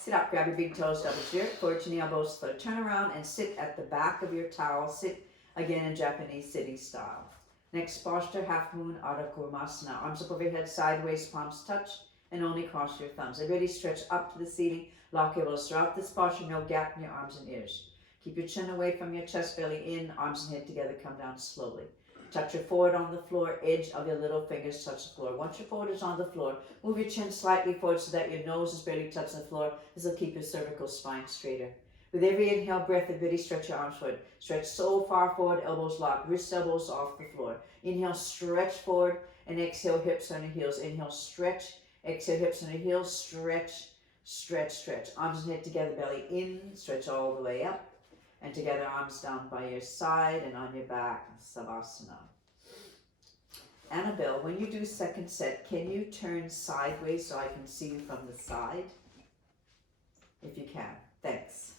Sit up, grab your big toes, double jerk, forward to knee, elbows, foot. Turn around and sit at the back of your towel. Sit again in Japanese sitting style. Next posture, half moon, Ardha Kurmasana. Arms up over your head, sideways, palms touch, and only cross your thumbs. Everybody stretch up to the ceiling, lock your elbows throughout this posture, no gap in your arms and ears. Keep your chin away from your chest, belly in, arms and head together, come down slowly. Touch your forehead on the floor, edge of your little fingers touch the floor. Once your forehead is on the floor, move your chin slightly forward so that your nose is barely touching the floor. This will keep your cervical spine straighter. With every inhale breath, everybody stretch your arms forward. Stretch so far forward, elbows locked, wrist elbows off the floor. Inhale, stretch forward, and exhale, hips on your heels. Inhale, stretch, exhale, hips on your heels, stretch, stretch, stretch. Arms and head together, belly in, stretch all the way up. And together, arms down by your side and on your back, Savasana. Annabelle, when you do second set, can you turn sideways so I can see you from the side? If you can, thanks.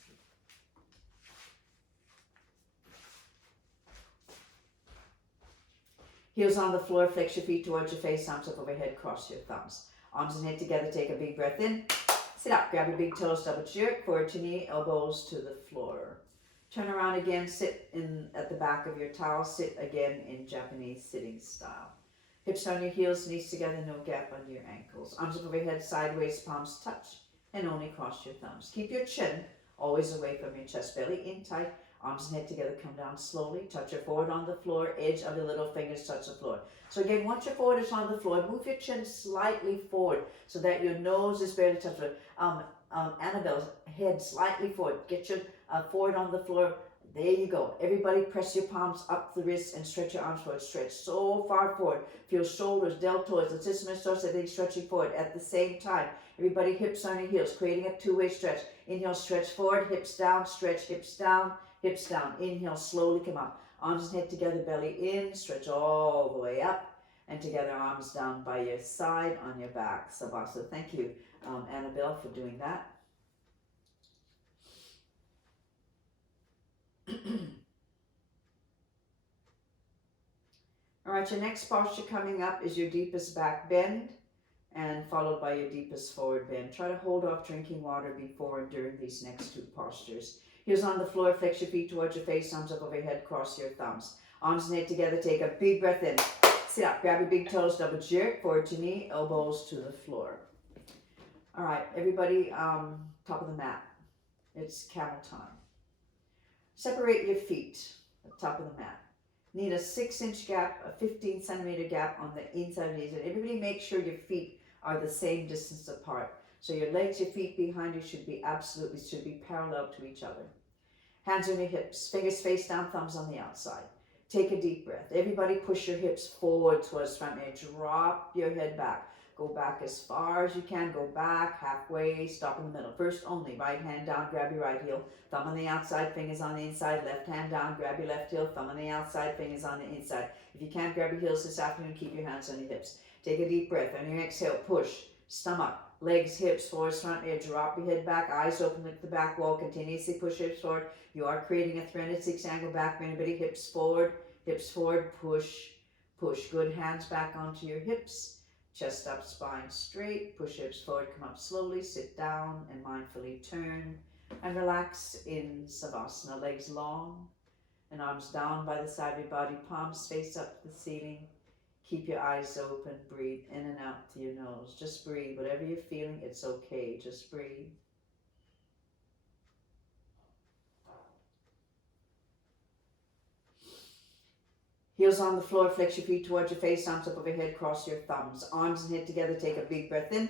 Heels on the floor, flex your feet towards your face, arms up overhead, cross your thumbs. Arms and head together, take a big breath in. Sit up, grab your big toes, double jerk, forward to knee, elbows to the floor. Turn around again, sit in at the back of your towel, sit again in Japanese sitting style. Hips on your heels, knees together, no gap under your ankles. Arms up overhead, sideways, palms touch, and only cross your thumbs. Keep your chin always away from your chest, belly in tight. Arms and head together, come down slowly. Touch your forehead on the floor, edge of your little fingers touch the floor. So again, once your forehead is on the floor, move your chin slightly forward so that your nose is barely touching the floor. Annabelle's head slightly forward. Get your forehead on the floor. There you go. Everybody press your palms up the wrists and stretch your arms forward. Stretch so far forward. Feel shoulders, deltoids, latissimus dorsi, everything stretching forward at the same time. Everybody hips on your heels, creating a two-way stretch. Inhale, stretch forward, hips down, stretch, hips down, hips down. Inhale, slowly come up. Arms and head together, belly in, stretch all the way up. And together, arms down by your side, on your back. Savasana. Thank you, Annabelle, for doing that. All right, your next posture coming up is your deepest back bend and followed by your deepest forward bend. Try to hold off drinking water before and during these next two postures. Heels on the floor, flex your feet towards your face, arms up overhead, cross your thumbs. Arms and head together, take a big breath in. Sit up, grab your big toes, double jerk, forward to knee, elbows to the floor. All right, everybody, top of the mat. It's camel time. Separate your feet at the top of the mat. Need a 6-inch gap, a 15-centimeter gap on the inside of the knees. And everybody make sure your feet are the same distance apart. So your legs, your feet behind you should be parallel to each other. Hands on your hips, fingers face down, thumbs on the outside. Take a deep breath. Everybody push your hips forward towards front edge. Drop your head back. Go back as far as you can. Go back halfway. Stop in the middle. First only. Right hand down. Grab your right heel. Thumb on the outside. Fingers on the inside. Left hand down. Grab your left heel. Thumb on the outside. Fingers on the inside. If you can't grab your heels this afternoon, keep your hands on your hips. Take a deep breath. On your exhale, push. Stomach. Legs, hips, forward, front edge. Drop your head back. Eyes open. Look at the back wall. Continuously push hips forward. You are creating a 360 angle back bend. Everybody hips forward. Hips forward. Push. Push. Good. Hands back onto your hips. Chest up, spine straight, push hips forward, come up slowly, sit down and mindfully turn and relax in Savasana. Legs long and arms down by the side of your body, palms face up to the ceiling. Keep your eyes open, breathe in and out through your nose. Just breathe, whatever you're feeling, it's okay, just breathe. Heels on the floor, flex your feet towards your face, arms up overhead, cross your thumbs. Arms and head together, take a big breath in.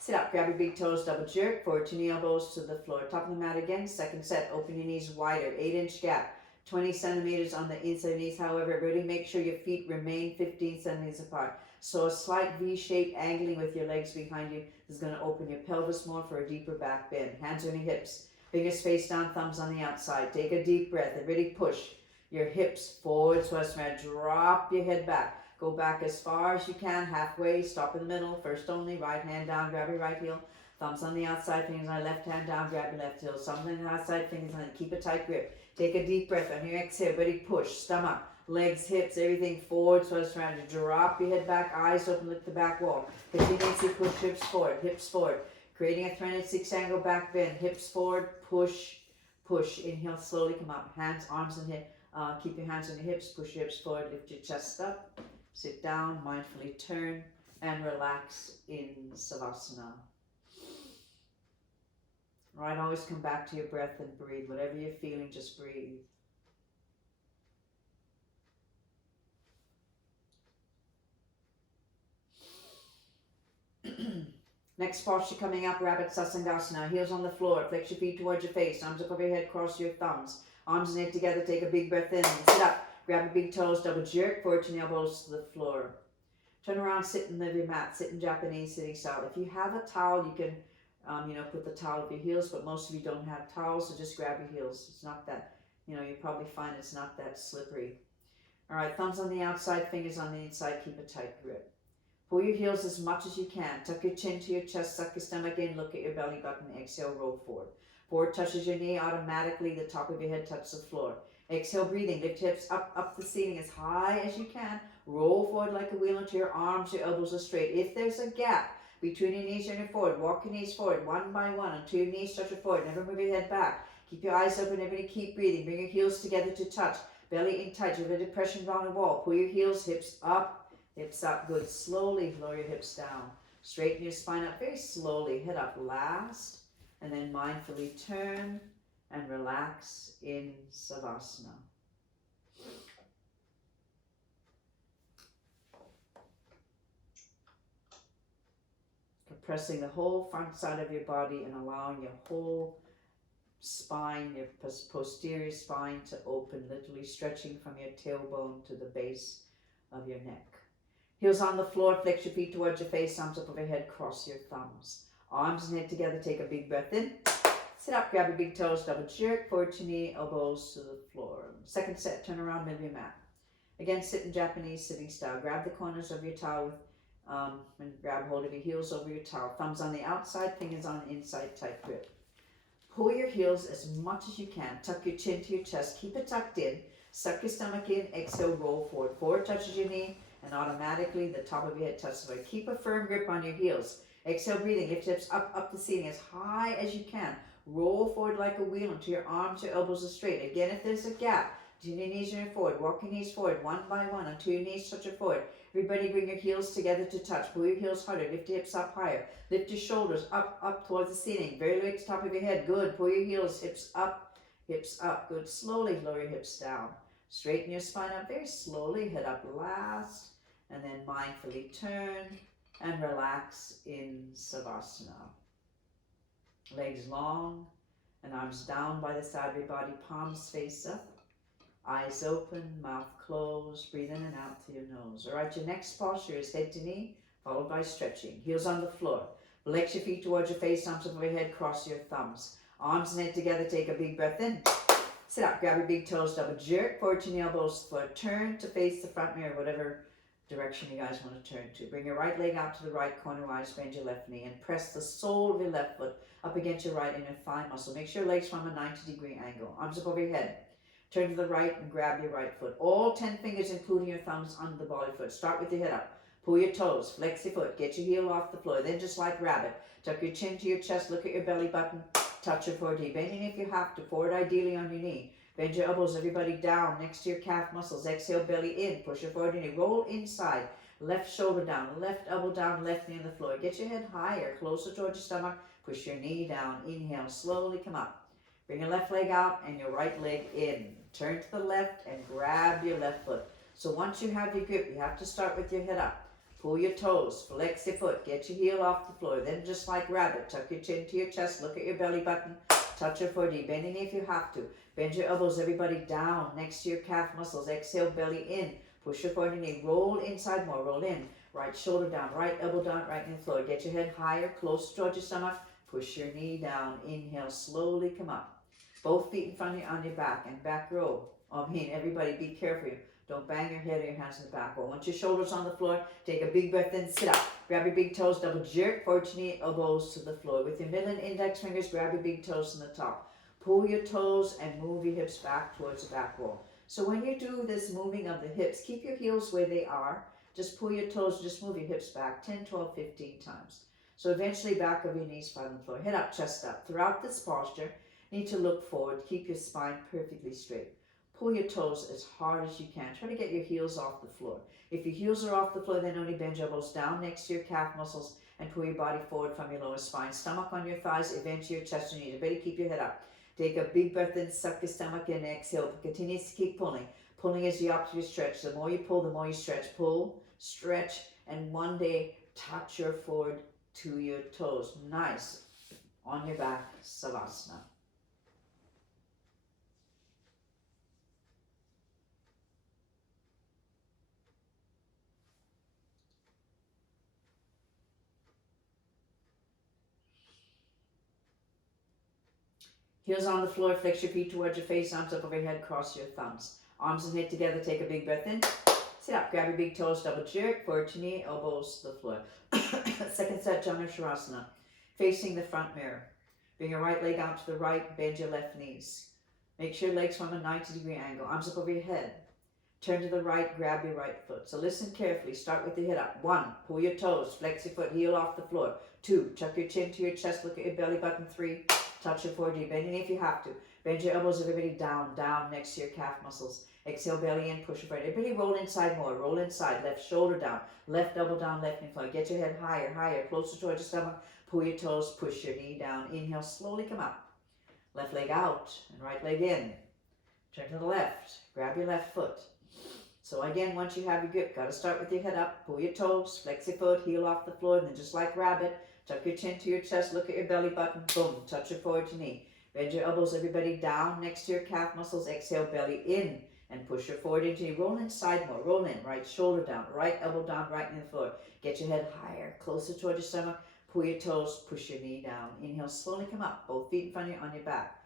Sit up, grab your big toes, double jerk, forward to knee, elbows to the floor. Top of the mat again, second set, open your knees wider, 8-inch gap, 20 centimeters on the inside of the knees. However, really make sure your feet remain 15 centimeters apart. So a slight V-shaped angling with your legs behind you is going to open your pelvis more for a deeper back bend. Hands on your hips. Fingers face down, thumbs on the outside. Take a deep breath and really push your hips forward so as to drop your head back. Go back as far as you can, halfway, stop in the middle. First only, right hand down, grab your right heel. Thumbs on the outside, fingers on the left hand down, grab your left heel. Thumbs on the outside, fingers on it. Keep a tight grip. Take a deep breath on your exhale. Ready, push, stomach, legs, hips, everything forward so as to drop your head back, eyes open, lift the back wall. Continuously push hips forward, creating a 360 angle back bend. Hips forward, push, push. Inhale, slowly come up. Hands, arms, and hip. Keep your hands on your hips. Push your hips forward. Lift your chest up. Sit down, mindfully turn, and relax in Savasana. All right, always come back to your breath and breathe. Whatever you're feeling, just breathe. Next posture coming up, Rabbit Sasandasana. Heels on the floor, flex your feet towards your face, arms up over your head, cross your thumbs. Arms and head together, take a big breath in, and sit up. Grab your big toes, double jerk, forward to your elbows to the floor. Turn around, sit in the mat, sit in Japanese sitting style. If you have a towel, you can, put the towel over your heels, but most of you don't have towels, so just grab your heels. It's not that, you probably find it's not that slippery. All right, thumbs on the outside, fingers on the inside, keep a tight grip. Pull your heels as much as you can. Tuck your chin to your chest, suck your stomach in, look at your belly button, exhale, roll forward. Forward touches your knee, automatically the top of your head touches the floor. Exhale, breathing, lift hips up the ceiling as high as you can. Roll forward like a wheel until your arms, your elbows are straight. If there's a gap between your knees and your forward, walk your knees forward one by one until your knees touch your forward. Never move your head back. Keep your eyes open, everybody keep breathing. Bring your heels together to touch. Belly in tight, you've got depression on the wall. Pull your heels, hips up, good. Slowly lower your hips down. Straighten your spine up very slowly, head up last. And then mindfully turn and relax in Savasana. Pressing the whole front side of your body and allowing your whole spine, your posterior spine to open, literally stretching from your tailbone to the base of your neck. Heels on the floor, flex your feet towards your face, arms up overhead, cross your thumbs. Arms and head together, take a big breath in. Sit up, grab your big toes, double jerk, forward to knee, elbows to the floor. Second set, turn around, middle of your mat. Again, sit in Japanese sitting style. Grab the corners of your towel and grab hold of your heels over your towel. Thumbs on the outside, fingers on the inside, tight grip. Pull your heels as much as you can. Tuck your chin to your chest, keep it tucked in. Suck your stomach in, exhale, roll forward. Forward touches your knee, and automatically the top of your head touches the floor. Keep a firm grip on your heels. Exhale, breathing, lift hips up the ceiling as high as you can. Roll forward like a wheel until your arms, your elbows are straight. Again, if there's a gap between your knees and your forward, walk your knees forward one by one until your knees touch your forward. Everybody bring your heels together to touch. Pull your heels harder. Lift your hips up higher. Lift your shoulders up towards the ceiling. Very low to the top of your head. Good. Pull your heels, hips up. Good. Slowly lower your hips down. Straighten your spine up very slowly. Head up last. And then mindfully turn and relax in Savasana. Legs long and arms down by the side of your body. Palms face up. Eyes open, mouth closed, breathe in and out through your nose. All right, your next posture is head to knee, followed by stretching. Heels on the floor. Flex your feet towards your face, arms over your head, cross your thumbs. Arms and head together, take a big breath in. Sit up, grab your big toes, double jerk, forward to your elbows, foot. Turn to face the front mirror, whatever direction you guys want to turn to. Bring your right leg out to the right corner, eyes, bend your left knee, and press the sole of your left foot up against your right inner thigh muscle. Make sure your legs form a 90-degree angle. Arms up over your head. Turn to the right and grab your right foot. All 10 fingers, including your thumbs, under the ball of your foot. Start with your head up. Pull your toes. Flex your foot. Get your heel off the floor. Then just like rabbit, tuck your chin to your chest. Look at your belly button. Touch your forward knee. Bending if you have to. Forward ideally on your knee. Bend your elbows, everybody down next to your calf muscles. Exhale, belly in. Push your forward knee. Roll inside. Left shoulder down. Left elbow down. Left knee on the floor. Get your head higher. Closer towards your stomach. Push your knee down. Inhale. Slowly come up. Bring your left leg out and your right leg in. Turn to the left and grab your left foot. So once you have your grip, you have to start with your head up. Pull your toes, flex your foot, get your heel off the floor. Then just like rabbit, tuck your chin to your chest, look at your belly button, touch your forward knee, bending if you have to. Bend your elbows, everybody down next to your calf muscles. Exhale, belly in. Push your forward knee, roll inside more, roll in. Right shoulder down, right elbow down, right knee floor. Get your head higher, closer towards your stomach. Push your knee down. Inhale, slowly come up. Both feet in front of you on your back, and back row. Everybody be careful. Don't bang your head or your hands in the back. Well, once your shoulders on the floor, take a big breath in, sit up. Grab your big toes, double jerk, forward to knee, elbows to the floor. With your middle and index fingers, grab your big toes from the top. Pull your toes and move your hips back towards the back wall. So when you do this moving of the hips, keep your heels where they are. Just pull your toes, just move your hips back 10, 12, 15 times. So eventually back of your knees flat on the floor. Head up, chest up. Throughout this posture, need to look forward. Keep your spine perfectly straight. Pull your toes as hard as you can. Try to get your heels off the floor. If your heels are off the floor, then only bend your elbows down next to your calf muscles and pull your body forward from your lower spine. Stomach on your thighs, eventually your chest and knees. You better keep your head up. Take a big breath in, suck your stomach in, exhale. Continue to keep pulling. Pulling is the opposite of stretch. The more you pull, the more you stretch. Pull, stretch, and one day touch your forward to your toes. Nice. On your back, Savasana. Heels on the floor, flex your feet towards your face, arms up over your head, cross your thumbs. Arms and head together, take a big breath in. Sit up, grab your big toes, double jerk, forward to knee, elbows to the floor. Second set, Janu Shavasana. Facing the front mirror. Bring your right leg out to the right, bend your left knees. Make sure your legs form a 90-degree angle, arms up over your head. Turn to the right, grab your right foot. So listen carefully, start with the head up. 1, pull your toes, flex your foot, heel off the floor. 2, tuck your chin to your chest, look at your belly button. 3, touch your forward knee, bending if you have to. Bend your elbows, everybody down, down next to your calf muscles. Exhale, belly in, push your forward. Everybody roll inside more, roll inside. Left shoulder down, left elbow down, left knee fly. Get your head higher, higher, closer towards your stomach. Pull your toes, push your knee down. Inhale, slowly come up. Left leg out and right leg in. Turn to the left, grab your left foot. So again, once you have your grip, got to start with your head up, pull your toes, flex your foot, heel off the floor, and then just like rabbit, tuck your chin to your chest, look at your belly button, boom, touch your forward to knee. Bend your elbows, everybody down next to your calf muscles, exhale, belly in, and push your forward into knee. Roll inside more, roll in, right shoulder down, right elbow down, right knee to the floor. Get your head higher, closer towards your stomach, pull your toes, push your knee down. Inhale, slowly come up, both feet in front of you on your back.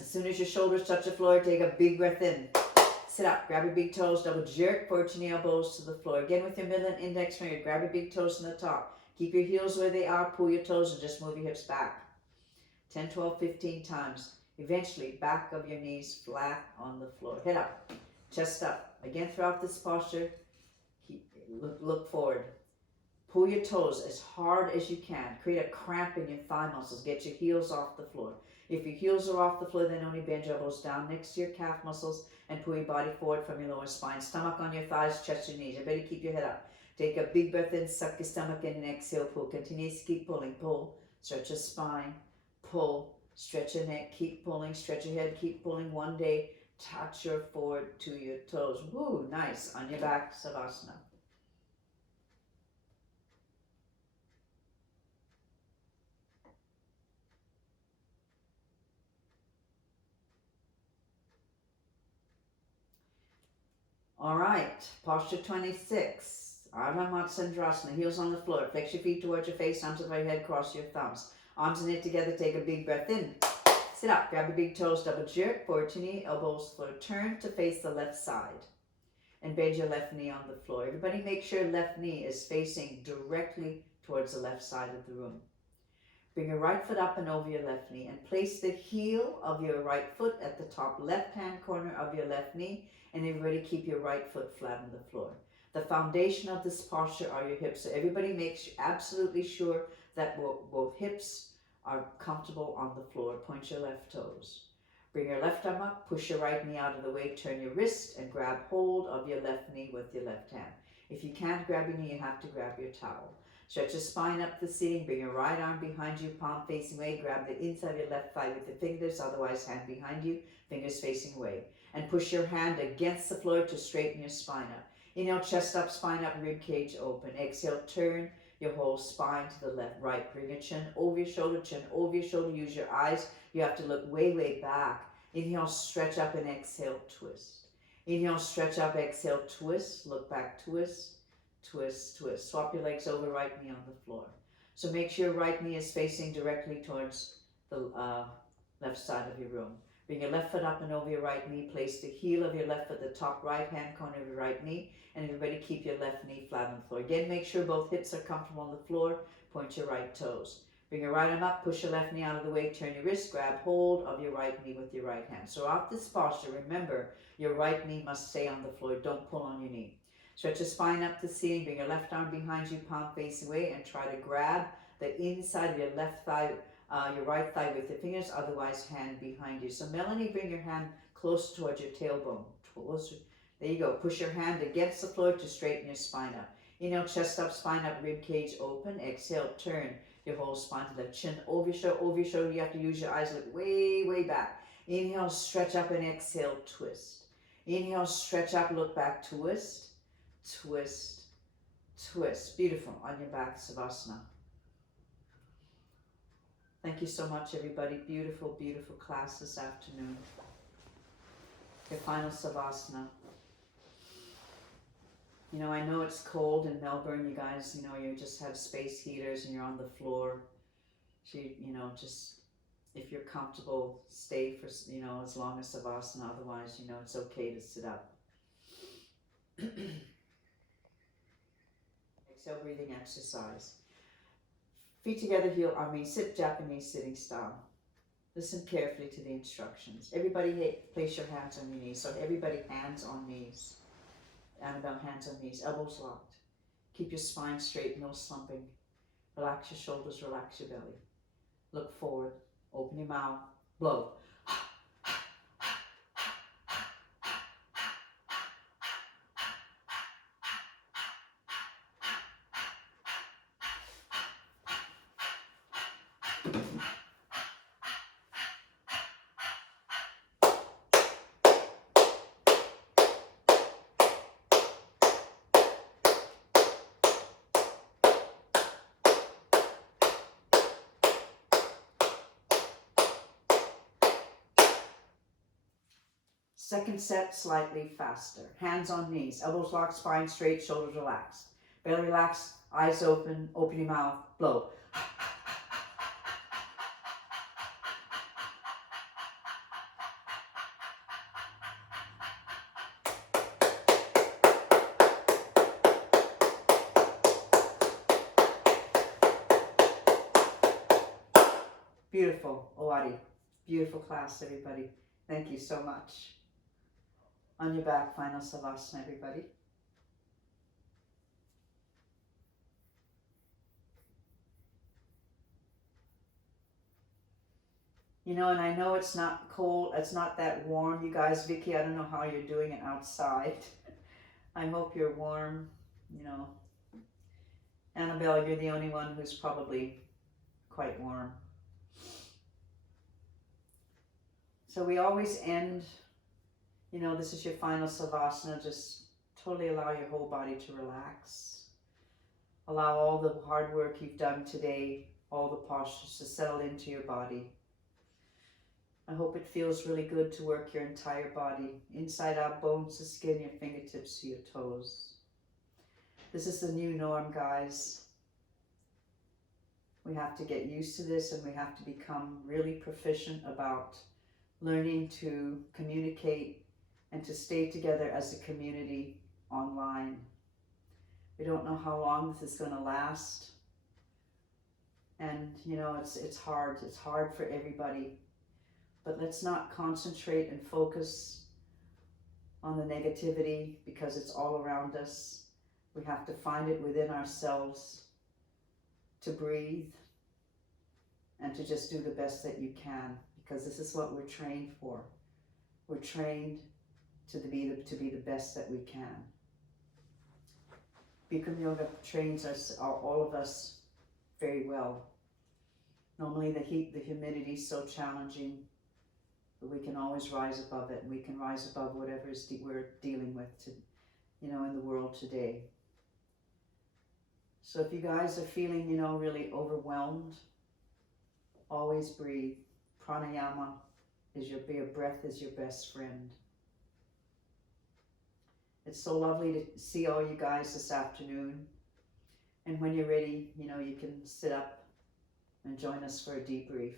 As soon as your shoulders touch the floor, take a big breath in. Sit up, grab your big toes, double jerk, forward to knee, elbows to the floor. Again with your middle and index finger, grab your big toes from the top. Keep your heels where they are, pull your toes and just move your hips back. 10, 12, 15 times. Eventually, back of your knees flat on the floor. Head up, chest up. Again, throughout this posture, look forward. Pull your toes as hard as you can. Create a cramp in your thigh muscles. Get your heels off the floor. If your heels are off the floor, then only bend your elbows down next to your calf muscles and pull your body forward from your lower spine. Stomach on your thighs, chest, your knees. You better keep your head up. Take a big breath in, suck your stomach in, and exhale, pull. Continue to keep pulling. Pull, stretch your spine, pull, stretch your neck, keep pulling, stretch your head, keep pulling. One day, touch your forward to your toes. Woo, nice. On your back, Savasana. All right, posture 26. Ardha Matsyendrasana, heels on the floor. Flex your feet towards your face, arms above your head, cross your thumbs. Arms and knit together, take a big breath in. Sit up, grab your big toes, double jerk, forward to knee, elbows floor. Turn to face the left side and bend your left knee on the floor. Everybody make sure left knee is facing directly towards the left side of the room. Bring your right foot up and over your left knee and place the heel of your right foot at the top left-hand corner of your left knee, and everybody keep your right foot flat on the floor. The foundation of this posture are your hips. So everybody makes absolutely sure that both hips are comfortable on the floor. Point your left toes. Bring your left arm up, push your right knee out of the way, turn your wrist and grab hold of your left knee with your left hand. If you can't grab your knee, you have to grab your towel. Stretch your spine up the ceiling, bring your right arm behind you, palm facing away, grab the inside of your left thigh with your fingers, otherwise hand behind you, fingers facing away. And push your hand against the floor to straighten your spine up. Inhale, chest up, spine up, rib cage open. Exhale, turn your whole spine to the left, right. Bring your chin over your shoulder, use your eyes. You have to look way, way back. Inhale, stretch up and exhale, twist. Inhale, stretch up, exhale, twist. Look back, twist, twist, twist. Swap your legs over, right knee on the floor. So make sure your right knee is facing directly towards the left side of your room. Bring your left foot up and over your right knee. Place the heel of your left foot at the top right hand corner of your right knee. And everybody keep your left knee flat on the floor. Again, make sure both hips are comfortable on the floor. Point your right toes. Bring your right arm up, push your left knee out of the way, turn your wrist, grab hold of your right knee with your right hand. So off this posture, remember, your right knee must stay on the floor. Don't pull on your knee. Stretch your spine up to the ceiling, bring your left arm behind you, palm facing away, and try to grab the inside of your left thigh, your right thigh with your fingers, otherwise hand behind you. So Melanie, bring your hand close towards your tailbone. Closer. There you go. Push your hand against the floor to straighten your spine up. Inhale, chest up, spine up, rib cage open. Exhale, turn your whole spine to the chin over your shoulder, over your shoulder. You have to use your eyes, look way, way back. Inhale, stretch up, and exhale, twist. Inhale, stretch up, look back, twist, twist, twist. Beautiful. On your back, Savasana. Thank you so much, everybody. Beautiful, beautiful class this afternoon. Your final Savasana. You know, I know it's cold in Melbourne, you guys, you know, you just have space heaters and you're on the floor. So, you know, just, if you're comfortable, stay for, you know, as long as Savasana. Otherwise, you know, it's okay to sit up. Exhale, breathing exercise. Feet together, heel, sit Japanese sitting style. Listen carefully to the instructions. Everybody, place your hands on your knees. So everybody, hands on knees. Annabelle, hands on knees, elbows locked. Keep your spine straight, no slumping. Relax your shoulders, relax your belly. Look forward, open your mouth, blow. Second set, slightly faster. Hands on knees, elbows locked, spine straight, shoulders relaxed. Belly relaxed, eyes open, open your mouth, blow. Beautiful, Owari. Beautiful class, everybody. Thank you so much. On your back, final Savasana, everybody. You know, and I know it's not cold, it's not that warm, you guys. Vicky, I don't know how you're doing it outside. I hope you're warm, you know. Annabelle, you're the only one who's probably quite warm. So we always end, you know, this is your final Savasana. Just totally allow your whole body to relax. Allow all the hard work you've done today, all the postures to settle into your body. I hope it feels really good to work your entire body, inside out, bones to skin, your fingertips to your toes. This is the new norm, guys. We have to get used to this, and we have to become really proficient about learning to communicate and to stay together as a community online. We don't know how long this is going to last. And, you know, it's hard. It's hard for everybody. But let's not concentrate and focus on the negativity, because it's all around us. We have to find it within ourselves to breathe and to just do the best that you can, because this is what we're trained for. We're trained to be the best that we can. Bikram Yoga trains us, all of us, very well. Normally the heat, the humidity is so challenging, but we can always rise above it, and we can rise above whatever we're dealing with, in the world today. So if you guys are feeling, really overwhelmed, always breathe. Pranayama is your breath is your best friend. It's so lovely to see all you guys this afternoon. And when you're ready, you know, you can sit up and join us for a debrief.